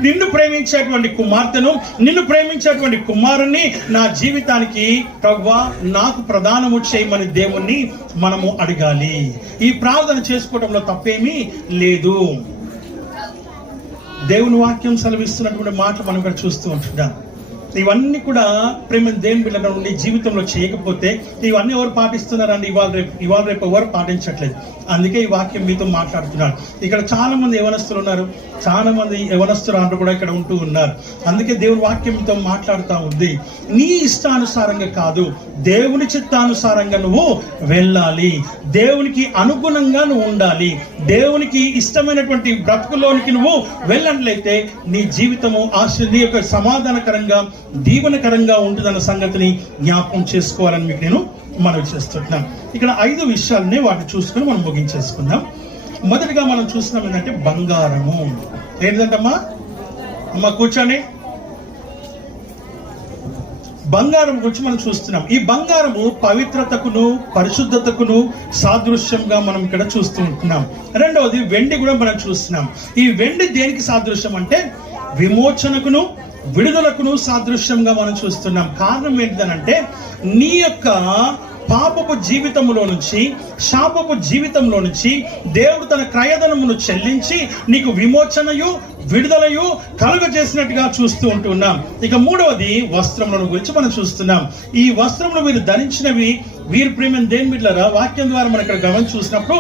నిన్ను ప్రేమించేటువంటి కుమార్తెను, నిన్ను ప్రేమించేటువంటి కుమారుని నా జీవితానికి ప్రభువా నాకు ప్రదానము చేయమని దేవుణ్ణి మనము అడగాలి. ఈ ప్రార్థన చేసుకోవడంలో తప్పేమీ లేదు. దేవుని వాక్యం సెలవిస్తున్నటువంటి మాటలు మనం ఇక్కడ చూస్తూ ఉంటున్నాం. ఇవన్నీ కూడా ప్రేమ దేవుని బిడ్డల నుండి జీవితంలో చేయకపోతే ఇవన్నీ ఎవరు పాటిస్తున్నారండి? ఇవాళ రేపు ఎవరు పాటించట్లేదు. అందుకే ఈ వాక్యం మీతో మాట్లాడుతున్నాను. ఇక్కడ చాలా మంది యవనస్తులు ఉన్నారు, చాలా మంది యవనస్తులు కూడా ఇక్కడ ఉంటూ ఉన్నారు. అందుకే దేవుని వాక్యం మీతో మాట్లాడుతూ ఉంది. నీ ఇష్టానుసారంగా కాదు, దేవుని చిత్తానుసారంగా నువ్వు వెళ్ళాలి, దేవునికి అనుగుణంగా నువ్వు ఉండాలి, దేవునికి ఇష్టమైనటువంటి బ్రతుకులోనికి నువ్వు వెళ్ళినట్లయితే నీ జీవితము నీ యొక్క సమాధానకరంగా, దీవెనకరంగా ఉంటుందన్న సంగతిని జ్ఞాపకం చేసుకోవాలని మీకు నేను మనవి చేస్తున్నాం. ఇక్కడ 5 విషయాలనే వాటిని చూసుకుని మనం ముగించేసుకుందాం. మొదటిగా మనం చూస్తున్నాం ఏంటంటే బంగారము. ఏంటంటమ్మా అమ్మ కూర్చోండి. బంగారం గురించి మనం చూస్తున్నాం. ఈ బంగారము పవిత్రతకును పరిశుద్ధతకును సాదృశ్యంగా మనం ఇక్కడ చూస్తూ ఉంటున్నాం. రెండవది వెండి కూడా మనం చూస్తున్నాం. ఈ వెండి దేనికి సాదృశ్యం అంటే విమోచనకును విడుదలకును సాదృశ్యంగా మనం చూస్తున్నాం. కారణం ఏంటిదనంటే నీ యొక్క పాపపు జీవితంలో నుంచి, శాపపు జీవితంలో నుంచి దేవుడు తన క్రయధనమును చెల్లించి నీకు విమోచనయు విడుదలయు కలుగజేసినట్టుగా చూస్తూ ఉంటున్నాం. ఇక మూడవది వస్త్రములను గురించి మనం చూస్తున్నాం. ఈ వస్త్రములు మీరు ధరించినవి వీరి ప్రేమ దేని బిడ్డలారా వాక్యం ద్వారా మనం ఇక్కడ గమనించి చూసినప్పుడు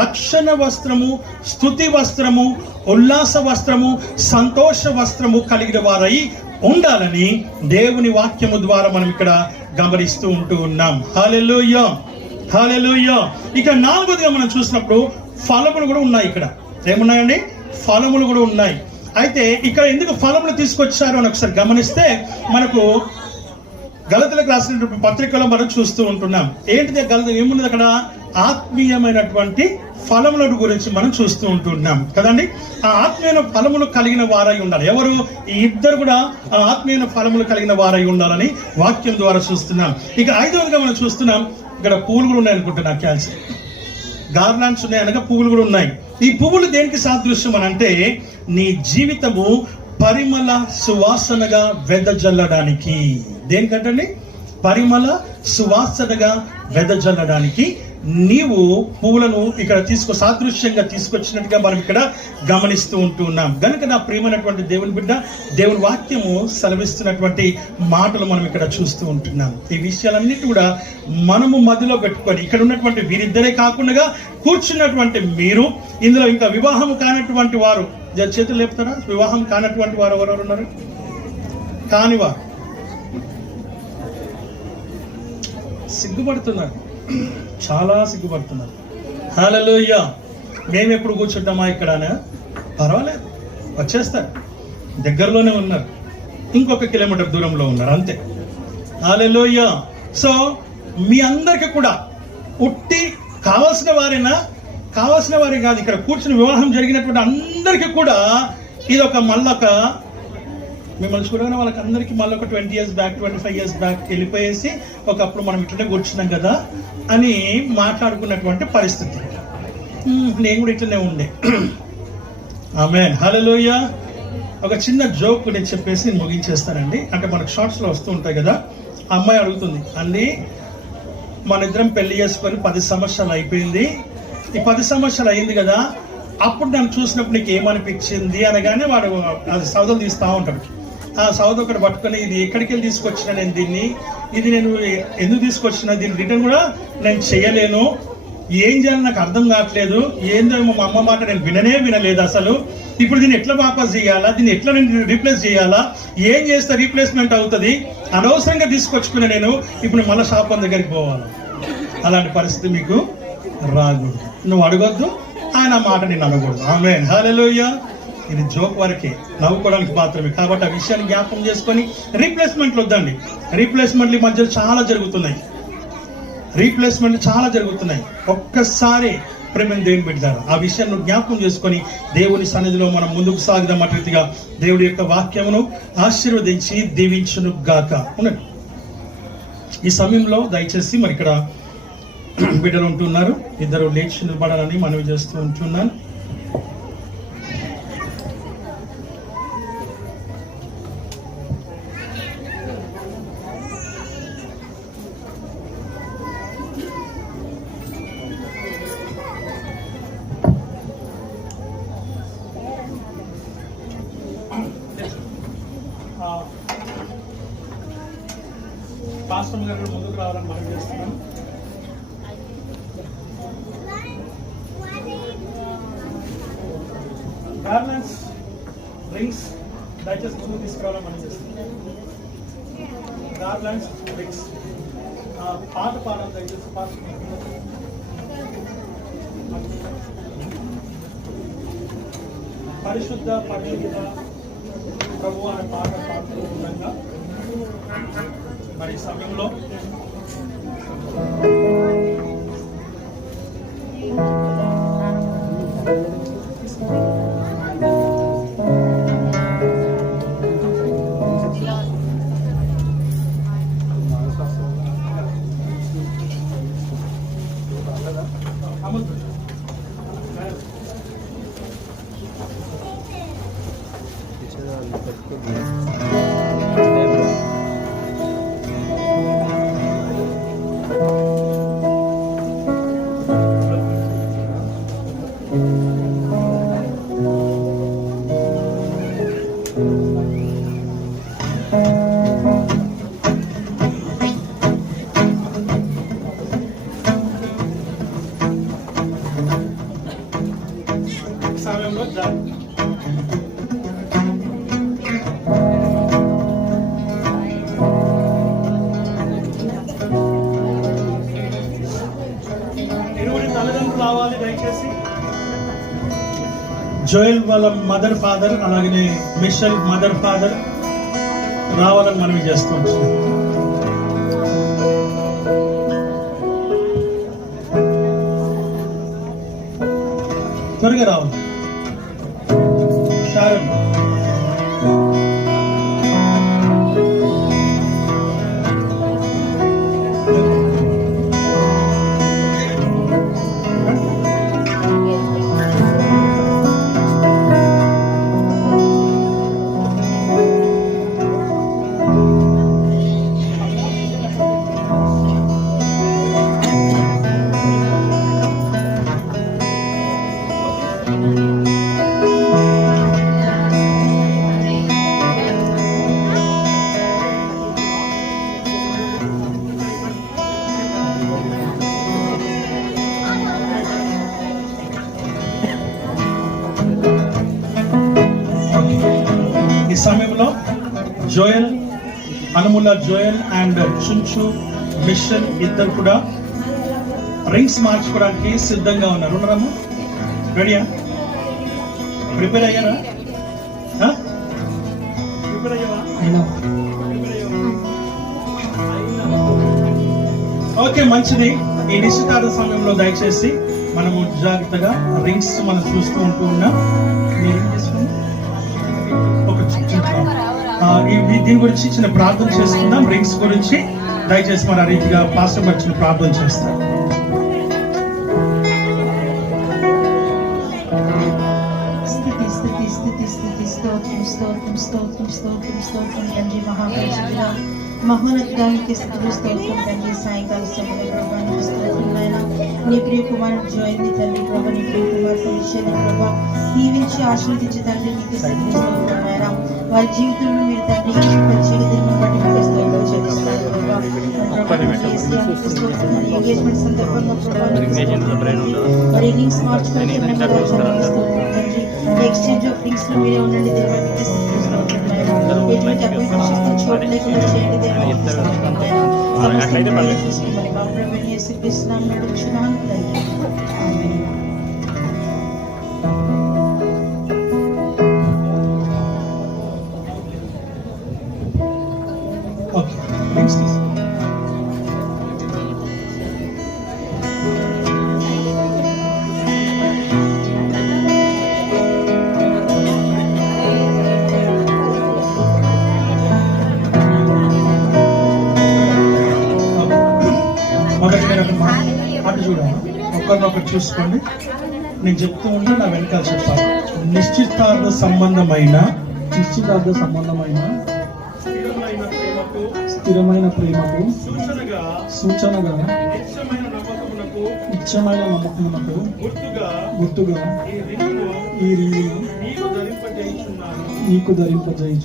రక్షణ వస్త్రము, స్తుతి వస్త్రము, ఉల్లాస వస్త్రము, సంతోష వస్త్రము కలిగిన వారై ఉండాలని దేవుని వాక్యము ద్వారా మనం ఇక్కడ గమనిస్తూ ఉంటూ ఉన్నాం. హల్లెలూయా, హల్లెలూయా. ఇక నాలుగోదిగా మనం చూసినప్పుడు ఫలములు కూడా ఉన్నాయి. ఇక్కడ ఏమున్నాయండి? ఫలములు కూడా ఉన్నాయి. అయితే ఇక్కడ ఎందుకు ఫలములు తీసుకొచ్చారు అని ఒకసారి గమనిస్తే మనకు గలతీయులకు రాసినటువంటి పత్రికలో మనం చూస్తూ ఉంటున్నాం. ఏంటిది ఏమున్నది అక్కడ? ఆత్మీయమైనటువంటి ఫలముల గురించి మనం చూస్తూ ఉంటున్నాం కదండి. ఆ ఆత్మీయ ఫలములు కలిగిన వారై ఉండాలి. ఎవరు? ఈ ఇద్దరు కూడా ఆ ఆత్మీయ ఫలములు కలిగిన వారై ఉండాలని వాక్యం ద్వారా చూస్తున్నాం. ఇక 5వదిగా మనం చూస్తున్నాం, ఇక్కడ పువ్వులు కూడా ఉన్నాయి అనుకుంటున్నా, క్యాల్సి గార్లాండ్స్ ఉన్నాయి అనగా పువ్వులు కూడా ఉన్నాయి. ఈ పువ్వులు దేనికి సాదృశ్యం అని అంటే నీ జీవితము పరిమళ సువాసనగా వెదజల్లడానికి. దేనికంటండి? పరిమళ సువాసనగా వెదజల్లడానికి నీవు పువ్వులను ఇక్కడ సాదృశ్యంగా తీసుకొచ్చినట్టుగా మనం ఇక్కడ గమనిస్తూ ఉంటున్నాం. కనుక నా ప్రియమైనటువంటి దేవుని బిడ్డ, దేవుని వాక్యము సెలవిస్తున్నటువంటి మాటలు మనం ఇక్కడ చూస్తూ ఉంటున్నాం. ఈ విషయాలన్నిటి కూడా మనము మధ్యలో పెట్టుకొని ఇక్కడ ఉన్నటువంటి వీరిద్దరే కాకుండా కూర్చున్నటువంటి మీరు, ఇందులో ఇంకా వివాహం కానటువంటి వారు చేతులు లేపుతారా? వివాహం కానటువంటి వారు ఎవరెవరు ఉన్నారు? కానివారు సిగ్గుపడుతున్నారు, చాలా సిగ్గుపడుతున్నారు. హల్లెలూయా. మేము ఎప్పుడు కూర్చుంటామా ఇక్కడ? పర్వాలేదు, వచ్చేస్తారు. దగ్గరలోనే ఉన్నారు, ఇంకొక కిలోమీటర్ దూరంలో ఉన్నారు, అంతే. హల్లెలూయా. సో మీ అందరికి కూడా ఉట్టి కావాల్సిన వారి కాదు, ఇక్కడ కూర్చుని వివాహం జరిగినటువంటి అందరికీ కూడా ఇది ఒక మళ్ళొక మిమ్మల్ని చూడగానే వాళ్ళకి అందరికీ మళ్ళీ ఒక 20 years బ్యాక్ 25 years బ్యాక్ వెళ్ళిపోయేసి ఒకప్పుడు మనం ఇట్లనే కూర్చున్నాం కదా అని మాట్లాడుకున్నటువంటి పరిస్థితి. నేను కూడా ఇట్లనే ఉండే. ఆమేన్. హల్లెలూయా. ఒక చిన్న జోక్ నేను చెప్పేసి నేను ముగించేస్తానండి. అంటే మనకు షార్ట్స్లో వస్తూ ఉంటాయి కదా. ఆ అమ్మాయి అడుగుతుంది, అండి మన ఇద్దరం పెళ్లి చేసుకొని 10 సంవత్సరాలు అయిపోయింది, ఈ 10 సంవత్సరాలు అయింది కదా, అప్పుడు నన్ను చూసినప్పుడు నీకు ఏమనిపించింది అనగానే వాడు అది సౌదలు తీస్తూ ఉంటాడు. ఆ సౌద ఒకటి పట్టుకొని, ఇది ఎక్కడికి వెళ్ళి తీసుకొచ్చినా నేను దీన్ని, ఇది నేను ఎందుకు తీసుకొచ్చినా, దీన్ని రిటర్న్ కూడా నేను చేయలేను, ఏం చేయాలని నాకు అర్థం కావట్లేదు, ఏందో మా అమ్మ మాట నేను వినలేదు అసలు, ఇప్పుడు దీన్ని ఎట్లా వాపస్ చేయాలా, దీన్ని ఎట్లా నేను రీప్లేస్ చేయాలా, ఏం చేస్తే రీప్లేస్మెంట్ అవుతుంది, అనవసరంగా తీసుకొచ్చుకున్నా నేను, ఇప్పుడు మళ్ళీ షాప్ దగ్గరికి పోవాలి. అలాంటి పరిస్థితి మీకు రాకూడదు. నువ్వు అడగొద్దు, ఆయన మాట నేను అనకూడదు. ఆమేన్. హల్లెలూయా. ఇది జోక్ వరకే, నవ్వుకోవడానికి మాత్రమే. కాబట్టి ఆ విషయాన్ని జ్ఞాపకం చేసుకొని రీప్లేస్మెంట్లు వద్దండి. రీప్లేస్మెంట్లు ఈ మధ్యలో చాలా జరుగుతున్నాయి. ఒక్కసారి ప్రేమ దేవుని బిడ్డలారా, ఆ విషయాన్ని జ్ఞాపకం చేసుకొని దేవుని సన్నిధిలో మనం ముందుకు సాగుదాం. అటుగా దేవుడి యొక్క వాక్యమును ఆశీర్వదించి దీవించును గాక. ఉన్నది ఈ సమయంలో దయచేసి మరి ఇక్కడ బిడ్డలు ఉంటున్నారు, ఇద్దరు లేచి నిలబడాలని మనవి చేస్తూ ఉంటున్నాను. పాస్టర్ గారు ముందుకు రావాలని మనవి చేస్తున్నాను. గార్లెండ్స్, రింగ్స్ దయచేసి ముందుకు తీసుకురావాలని మనం చేస్తున్నాం. గార్లెండ్స్, రింగ్స్ పాట పాడాలి దయచేసి. పరిశుద్ధ పరిశుద్ధ ప్రభు అనే పాట పాడుతూ ఉండగా మరి సమయంలో రావాలి దయచేసి. జోయల్ వాళ్ళ మదర్ ఫాదర్, అలాగే మిషల్ మదర్ ఫాదర్ రావాలని మనవి చేస్తూ ఉంటున్నాం. త్వరగా రావాలి. Sharon Joel, Anumula Joel and చుంచు మిషన్ ఇద్దరు కూడా రింగ్స్ మార్చుకోవడానికి సిద్ధంగా ఉన్నారు. ఉన్నారమ్మా? రెడీయా? ప్రిపేర్ అయ్యారా? ప్రిపేర్ అయ్యావా? ఓకే, మంచిది. ఈ నిశ్చితార్థ సమయంలో దయచేసి మనము జాగ్రత్తగా రింగ్స్ మనం చూస్తూ ఉంటూ ఉన్నాం. దీని గురించి చిన్న ప్రార్థన చేసుకుందాం. రింగ్స్ గురించి దయచేసి మన రీతిగా పాస్టర్ వచ్చిన ప్రార్థన చేస్తాం. మహోన్నతానికి స్తుతులు స్తోత్రం తండ్రి. సాయంకాల సమయంలో ప్రభానికి స్తోత్రం నాయన. నీ ప్రియ కుమారుడు జోయల్ని తండ్రి ప్రభా, నీ ప్రియ కుమార్తె విషయాన్ని ప్రభా దీవించి ఆశీర్వదించి తండ్రి నీకు స్తోత్రం నాయన. వారి జీవితంలో మీరు తండ్రి ప్రత్యేక దినం బట్టి మీకు స్తోత్రం చెల్లిస్తున్నాను ప్రభా. ఎంగేజ్మెంట్ సందర్భంగా మరి రింగ్స్ మార్చుకొని ఎక్స్చేంజ్ ఆఫ్ రింగ్స్ లో మీరే ఉండండి దేవా, మీకు స్తోత్రం నాయన. ఎటువంటి అపవిత్ర శక్తి చోటు లేకుండా చేయండి దేవా, మీకు స్తోత్రం నాయన. సమస్త మరి మా ప్రభువైన యేసుక్రీస్తు నామములో నడుచున్నాను తండ్రి. ఆమేన్. ఓకే, రింగ్స్ తీసుకో. అటు చూడాలి, ఒకరినొకరు చూసుకోండి. నేను చెప్తూ ఉంటే నా వెనకాల చెప్పాలి. నిశ్చితార్థ సంబంధమైన స్థిరమైన ప్రేమకు సూచనగా నిత్యమైన నమ్మకమునకు గుర్తుగా ఈ రింగును నీకు ధరింపజేయు.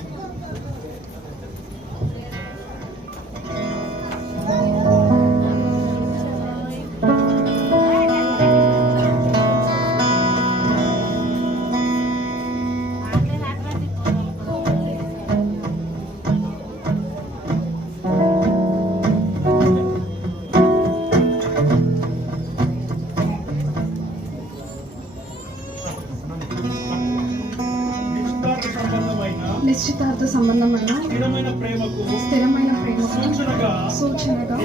నిశ్చితార్థ సంబంధమైన స్థిరమైన ప్రేమకు సూచనగా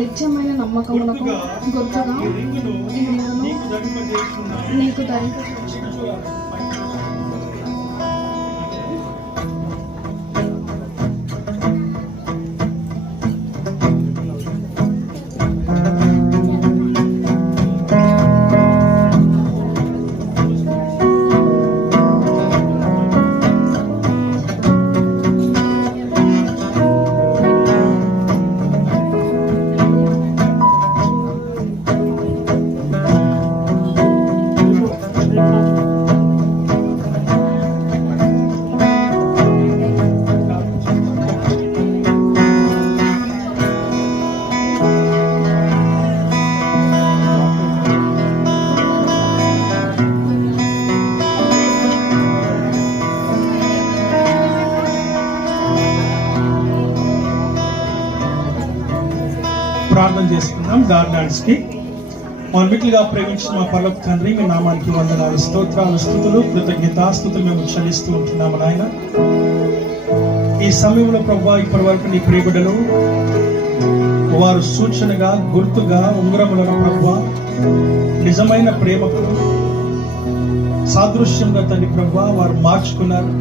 నిత్యమైన నమ్మకమునకు గుర్తుగా ఈ రింగును నీకు ధరింపజేయుచు. ప్రార్థన చేసుకుందాం. గార్లాండ్స్ కి మనమిట్లుగా ప్రేమించిన మా పరలోక తండ్రి, మీ నామానికి వందనాలు, స్తోత్రాలు, స్తుతులు, కృతజ్ఞతాస్తుతులు మేము చెల్లిస్తూ ఉంటున్నాము నాయన. ఈ సమయంలో ప్రభువా, ఇప్పటి వరకు నీ ప్రియబిడ్డలు వారు సూచనగా గుర్తుగా ఉంగరములను ప్రభువా నిజమైన ప్రేమకు సాదృశ్యంగా తండ్రి ప్రభువా వారు మార్చుకున్నారు.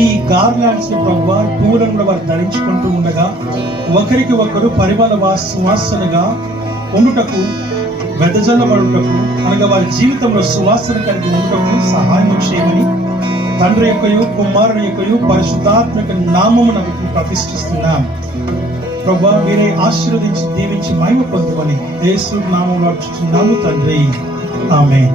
ఈ గార్లాండ్స్ ప్రభువా పువ్వులను వారు ధరించుకుంటూ ఉండగా ఒకరికి ఒకరు పరిమళ సువాసనగా ఉండుటకు, వెదజల్లబడుటకు, అనగా వారి జీవితంలో సువాసన కలిగి ఉండుటకు సహాయం చేయమని తండ్రి యొక్కయు కుమారుని యొక్కయు పరిశుద్ధాత్మక నామమున ప్రతిష్ఠిస్తున్నాం ప్రభువా. మీరే ఆశీర్వదించి దీవించి మహిమ పొందుమని యేసు నామములో అర్చుచున్నాము తండ్రి. ఆమేన్.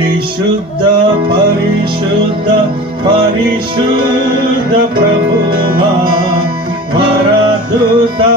పరిశుద్ధ పరిశుద్ధ పరిశుద్ధ ప్రభువా వరదూతలైన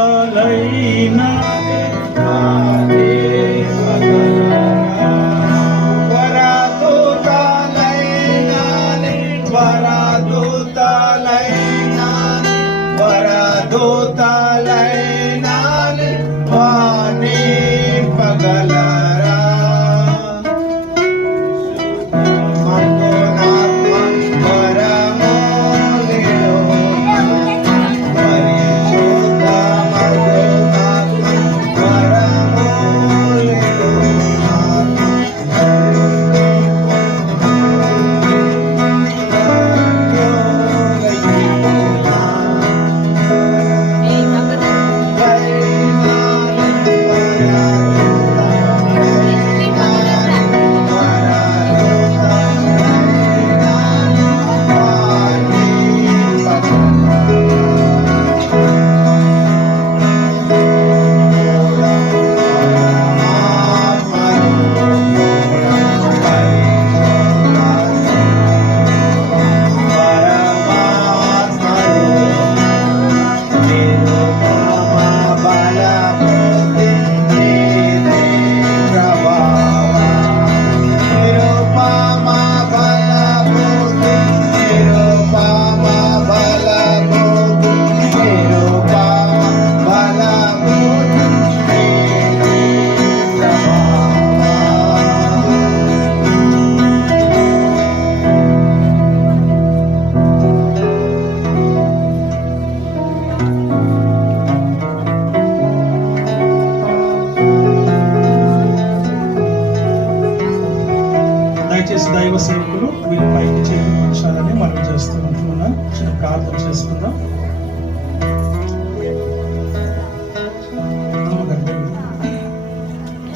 దయచేసి దైవ సేవకులు వీరి పైకి చేతులు ఉంచాలని మనం చేస్తూ ఉంటున్నాం. చిన్న ప్రార్థన చేసుకుందాం.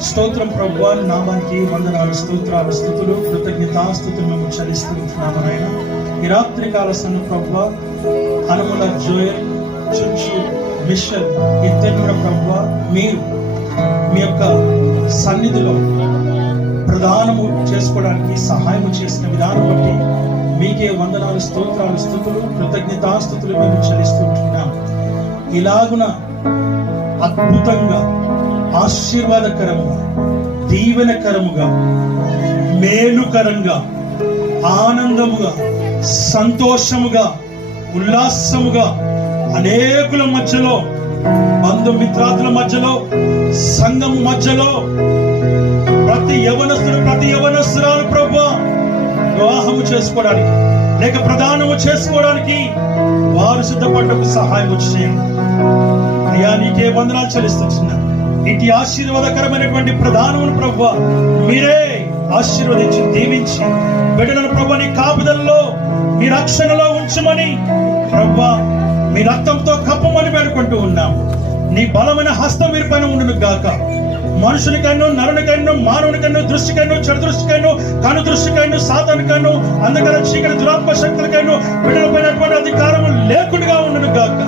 స్తోత్రం ప్రభువా, నామానికి వందనాలు, స్తోత్రాలు, స్తుతులు, కృతజ్ఞతాస్తుతులు మేము చెల్లిస్తూ ఉంటున్నాము నాయన. ఈ రాత్రి కాల సన్ను ప్రభువా హనుమల జోయల్ చుంచు మిషల్ ఇద్దరు కూడా ప్రభువా మీరు మీ యొక్క సన్నిధిలో ప్రదానము చేసుకోవడానికి సహాయం చేసిన విధానం బట్టి మీకే వందనాలు, స్తోత్రాలు, స్తుతులు, కృతజ్ఞతాస్తుతులు మేము చెల్లిస్తుంటున్నాం. ఇలాగున అద్భుతంగా, ఆశీర్వాదకరముగా, దీవెనకరముగా, మేలుకరంగా, ఆనందముగా, సంతోషముగా, ఉల్లాసముగా అనేకుల మధ్యలో, బంధుమిత్రాదుల మధ్యలో, సంఘము మధ్యలో ప్రతి యవనస్తుడు, ప్రతి యవనస్తురాలు ప్రభువా వివాహము చేసుకోవడానికి లేక ప్రదానము చేసుకోవడానికి వారు సిద్ధపడటకు సహాయం చేయండి అయ్యా. నీకే వందనాలు చెల్లిస్తున్నా. ఇటు ఆశీర్వాదకరమైనటువంటి ప్రధానమును ప్రభువా మీరే ఆశీర్వదించి దీవించి బిడ్డలను ప్రభువా నీ కాపుదలలో మీ రక్షణలో ఉంచమని ప్రభువా మీ రక్తంతో కప్పమని వేడుకుంటూ ఉన్నాము. నీ బలమైన హస్తం వీరి పైన ఉండును గాక. మనుషునికైనా, నరునికైనా, మానవునికైనా, దృష్టికైనా, చెడు దృష్టికైనా, కను దృష్టికైనా, సాతానికైనా, అంధకార చీకటి దురాత్మ శక్తులకైనా బిడ్డలపైనటువంటి అధికారం లేకుండా ఉండును గాక.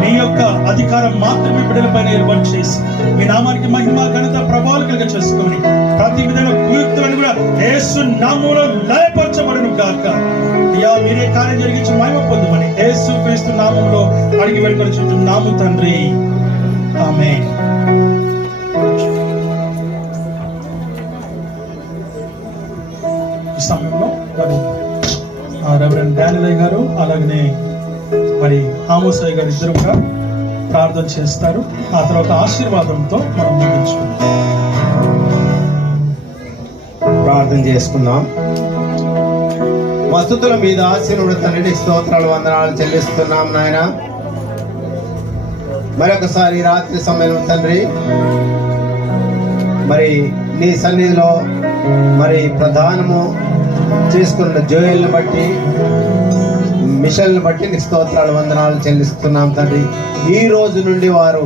మీ యొక్క అధికారం మాత్రమే బిడ్డలపైన ఏర్పాటు చేసి మీ నామానికి మహిమ, ఘనత, ప్రభావాలు కలిగ చేసుకొని ప్రతి విధంగా కుయుక్తులను కూడా యేసు నామములో లయపరచబడును గాక. అయ్యా మీరే కార్యం జరిగించి మహిమ పొందుమని యేసు క్రీస్తు నామములో అడిగి వెళ్ళుకొనిచున్నాము తండ్రి, ఆమేన్. ఈ సమయంలో మరి రెవరెండ్ డానియల్ గారు అలాగనే మరి ఆమోసయ్య గారు ఇద్దరు కూడా ప్రార్థన చేస్తారు. ఆ తర్వాత ఆశీర్వాదంతో మనం ముగించుకుందాం. ప్రార్థన చేసుకుందాం. మస్తుతుల మీద ఆశీనుడు తండ్రి స్తోత్రాలు, వందనాలు చెల్లిస్తున్నాం నాయన. మరొకసారి రాత్రి సమయం తండ్రి మరి నీ సన్నిధిలో మరి ప్రధానము చేసుకున్న జోయల్ని బట్టి, మిషల్ని బట్టి నీ స్తోత్రాలు, వందనాలు చెల్లిస్తున్నాం తండ్రి. ఈ రోజు నుండి వారు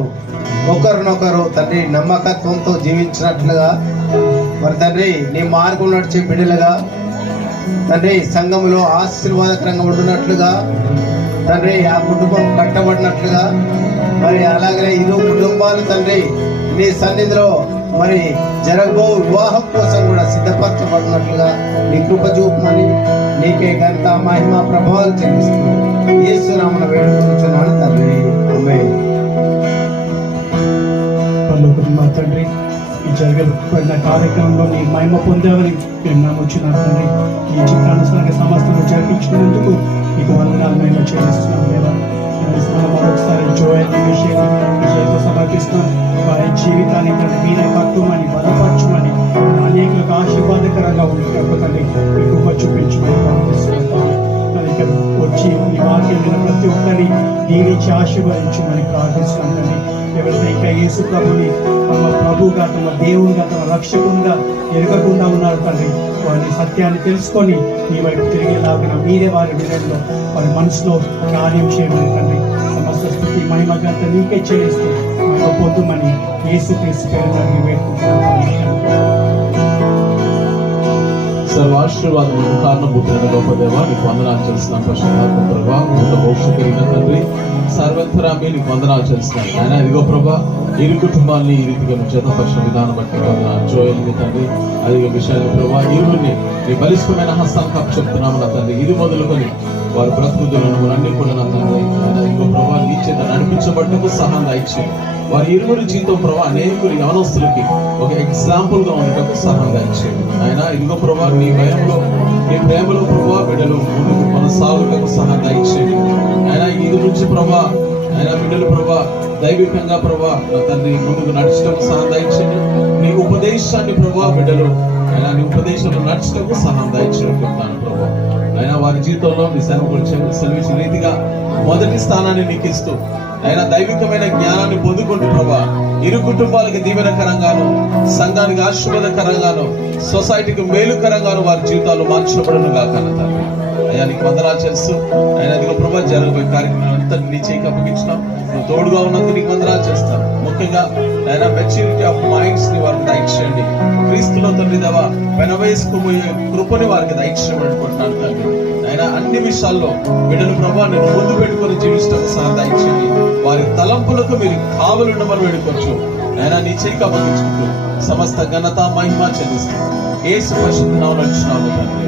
ఒకరినొకరు తండ్రి నమ్మకత్వంతో జీవించినట్లుగా మరి తండ్రి నీ మార్గం నడిచే బిడ్డలుగా తండ్రి సంఘములో ఆశీర్వాదకరంగా ఉండునట్లుగా తండ్రి ఆ కుటుంబం కట్టబడినట్లుగా మరి అలాగనే ఇరు కుటుంబాలు తండ్రి నీ సన్నిధిలో మరి జరగబో వివాహం కోసం కూడా సిద్ధపరచబడినట్లుగా నీ కృప చూపమని నీకే ఘనత మహిమ ప్రభావాలు చెల్లిస్తున్నాను. యేసు నామమున వేడుకొనుచున్నాను తండ్రి, ఆమేన్. పరలోకపు మా తండ్రి, ఈ జరగబడిన కార్యక్రమంలో నీ మహిమ పొందేవని మేము నమ్ముచున్నాం తండ్రి. ఈ చిత్రానుసారంగా సమస్తను జరిపించినందుకు నీకు వందనాలు మేము చెల్లిస్తున్నాం లేదా. మరొకసారి జోయల్ విజయంతో సమర్పిస్తున్నాం. వారి జీవితాన్ని తండ్రి మీరే కట్టుమని బలపరచుమని అనేకులకు ఆశీర్వాదకరంగా ఉండేటప్పుడు తండ్రి మీ కృప చూపించమని ప్రార్థిస్తున్నాం. ఇక్కడ వచ్చి ఈ వాక్యం మీద ప్రతి ఒక్కరిని దీవించి ఆశీర్వదించమని ప్రార్థిస్తున్నాం తండ్రి. ఎవరైతే ఇంకా యేసు ప్రభుని తమ ప్రభువుగా, తమ దేవునిగా, తమ రక్షకునిగా ఎరగకుండా ఉన్నారు తండ్రి, వారి సత్యాన్ని తెలుసుకొని మీ వైపు తిరిగేలాగా మీరే వారి విధంలో వారి మనసులో కార్యం చేయమని తండ్రి. సమస్త స్థితి మహిమ గంట నీకే చేయిస్తూ మహిమ పొందుమని యేసు క్రీస్తు పేరున వేడుకుంటున్నాం. సర్వాశీర్వాదములకు కారణభూతులైన గొప్ప దేవ, నీకు వందనాలు చేస్తున్నాను. పరిశుద్ధాత్మ ప్రభా, భూత మోక్ష కలిగిన తండ్రి, సర్వత్రామి నీకు వందనాలు చేస్తున్నాను. ఆయన ఇదిగో ప్రభా, ఇరు కుటుంబాన్ని ఈ రీతిగా జతపరిచిన విధానం బట్టి వందనాలు. జోయల్ని తండ్రి, అదిగో విషయాన్ని ప్రభా, ఇరువురిని నీ బలిష్టమైన హస్తానికి అప్పచెప్తున్నాము నా తండ్రి. ఇది మొదలుకొని వారి బ్రతుకులను అన్ని కూడా నా తండ్రి, ఆయన ఇదిగో ప్రభా, నీ చేత నడిపించబడ్డకు సహాయం దయచేయండి. వారి ఇరువురి జీవితం ప్రభా అనేకులు యవనస్తులకి ఒక ఎగ్జాంపుల్ గా ఉండటకు సహాయం దయచేయండి. ఆయన ఇదిగో ప్రభా, నీ భయంలో నీ ప్రేమలో ప్రభా బిడ్డలు ముందుకు కొనసాగుటకు సహాయం దయచేయండి. ఆయన ఇది నుంచి ప్రభా, ఆయన బిడ్డలు ప్రభా దైవికంగా ప్రభా నా తండ్రి ముందుకు నడిచటకు సహాయం దయచేయండి. నీ ఉపదేశాన్ని ప్రభా బిడ్డలు ఆయన నీ ఉపదేశంలో నడిచటకు సహాయం దయచేయకుంటున్నాను ప్రభా. ఆయన వారి జీవితంలో నీ సెలవించిన రీతిగా మొదటి స్థానాన్ని నీకు ఇస్తూ ఆయన దైవికమైన జ్ఞానాన్ని పొందుకుంటూ ప్రభా ఇరు కుటుంబాలకి దీవెనకరంగాను, సంఘానికి ఆశీర్వాదకరంగాను, సొసైటీకి మేలుకరంగాను వారి జీవితాలు మార్చబడును గాక తండ్రి. అయ్యా నీకు వందనాలు చేస్తూ ఆయన అదిగో ప్రభా జరగబోయే కార్యక్రమం అంతా నీ చేయికి అప్పగించినాం. నువ్వు తోడుగా ఉన్నందుకు నీకు వందనాలు చేస్తాను. ముఖ్యంగా ఆయన మెచ్యూరిటీ ఆఫ్ మైండ్స్ ని వారికి దయచేయండి. క్రీస్తులో తండ్రి దేవా పెనవేసుకుపోయే కృపని వారికి దయచేయమని అనుకుంటున్నాను తండ్రి. ఆయన అన్ని విషయాల్లో బిడ్డలు ప్రభా నేను ముందు పెట్టుకొని జీవించడం సహా దయచేయండి. వారి తలంపులకు మీరు కావలుండమని వేడుకోవచ్చు. ఆయన నీ చేయికి అప్పగించుకుంటూ సమస్త ఘనత మహిమ చెల్లిస్తూ యేసు పరిశుద్ధ నామములో నడుచున్నాము తండ్రి.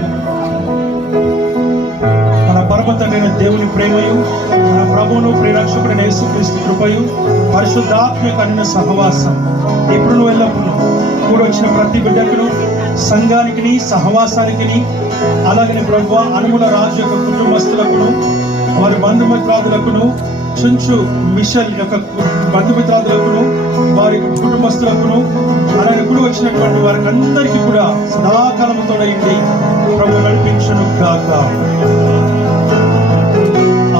మన పరమ తండ్రైన దేవుని ప్రేమయు, మన ప్రభువును ప్రియరక్షకుడైన యేసుక్రీస్తు కృపయు, పరిశుద్ధాత్మ యొక్క అన్య సహవాసం ఇప్పుడు ఎల్లప్పుడూ కూడొచ్చిన ప్రతి బిడ్డకును, సంఘానికి, సహవాసానికి, అలాగనే ప్రభువా అనుముల రాజు యొక్క కుటుంబస్తులకును, వారి బంధుమిత్రాదులకును, చుంచు మిషల్ యొక్క బంధుమిత్రాదులకును, వారి కుటుంబస్తులకును, అలాగే కూడా వచ్చినటువంటి వారికి అందరికీ కూడా సదాకాలముతో ప్రభు నడిపించును గాక.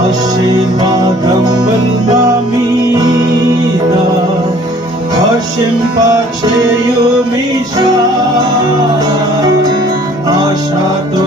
ఆశీర్వాదం మా మీద వర్షింపచేయు మీషా, ఆశతో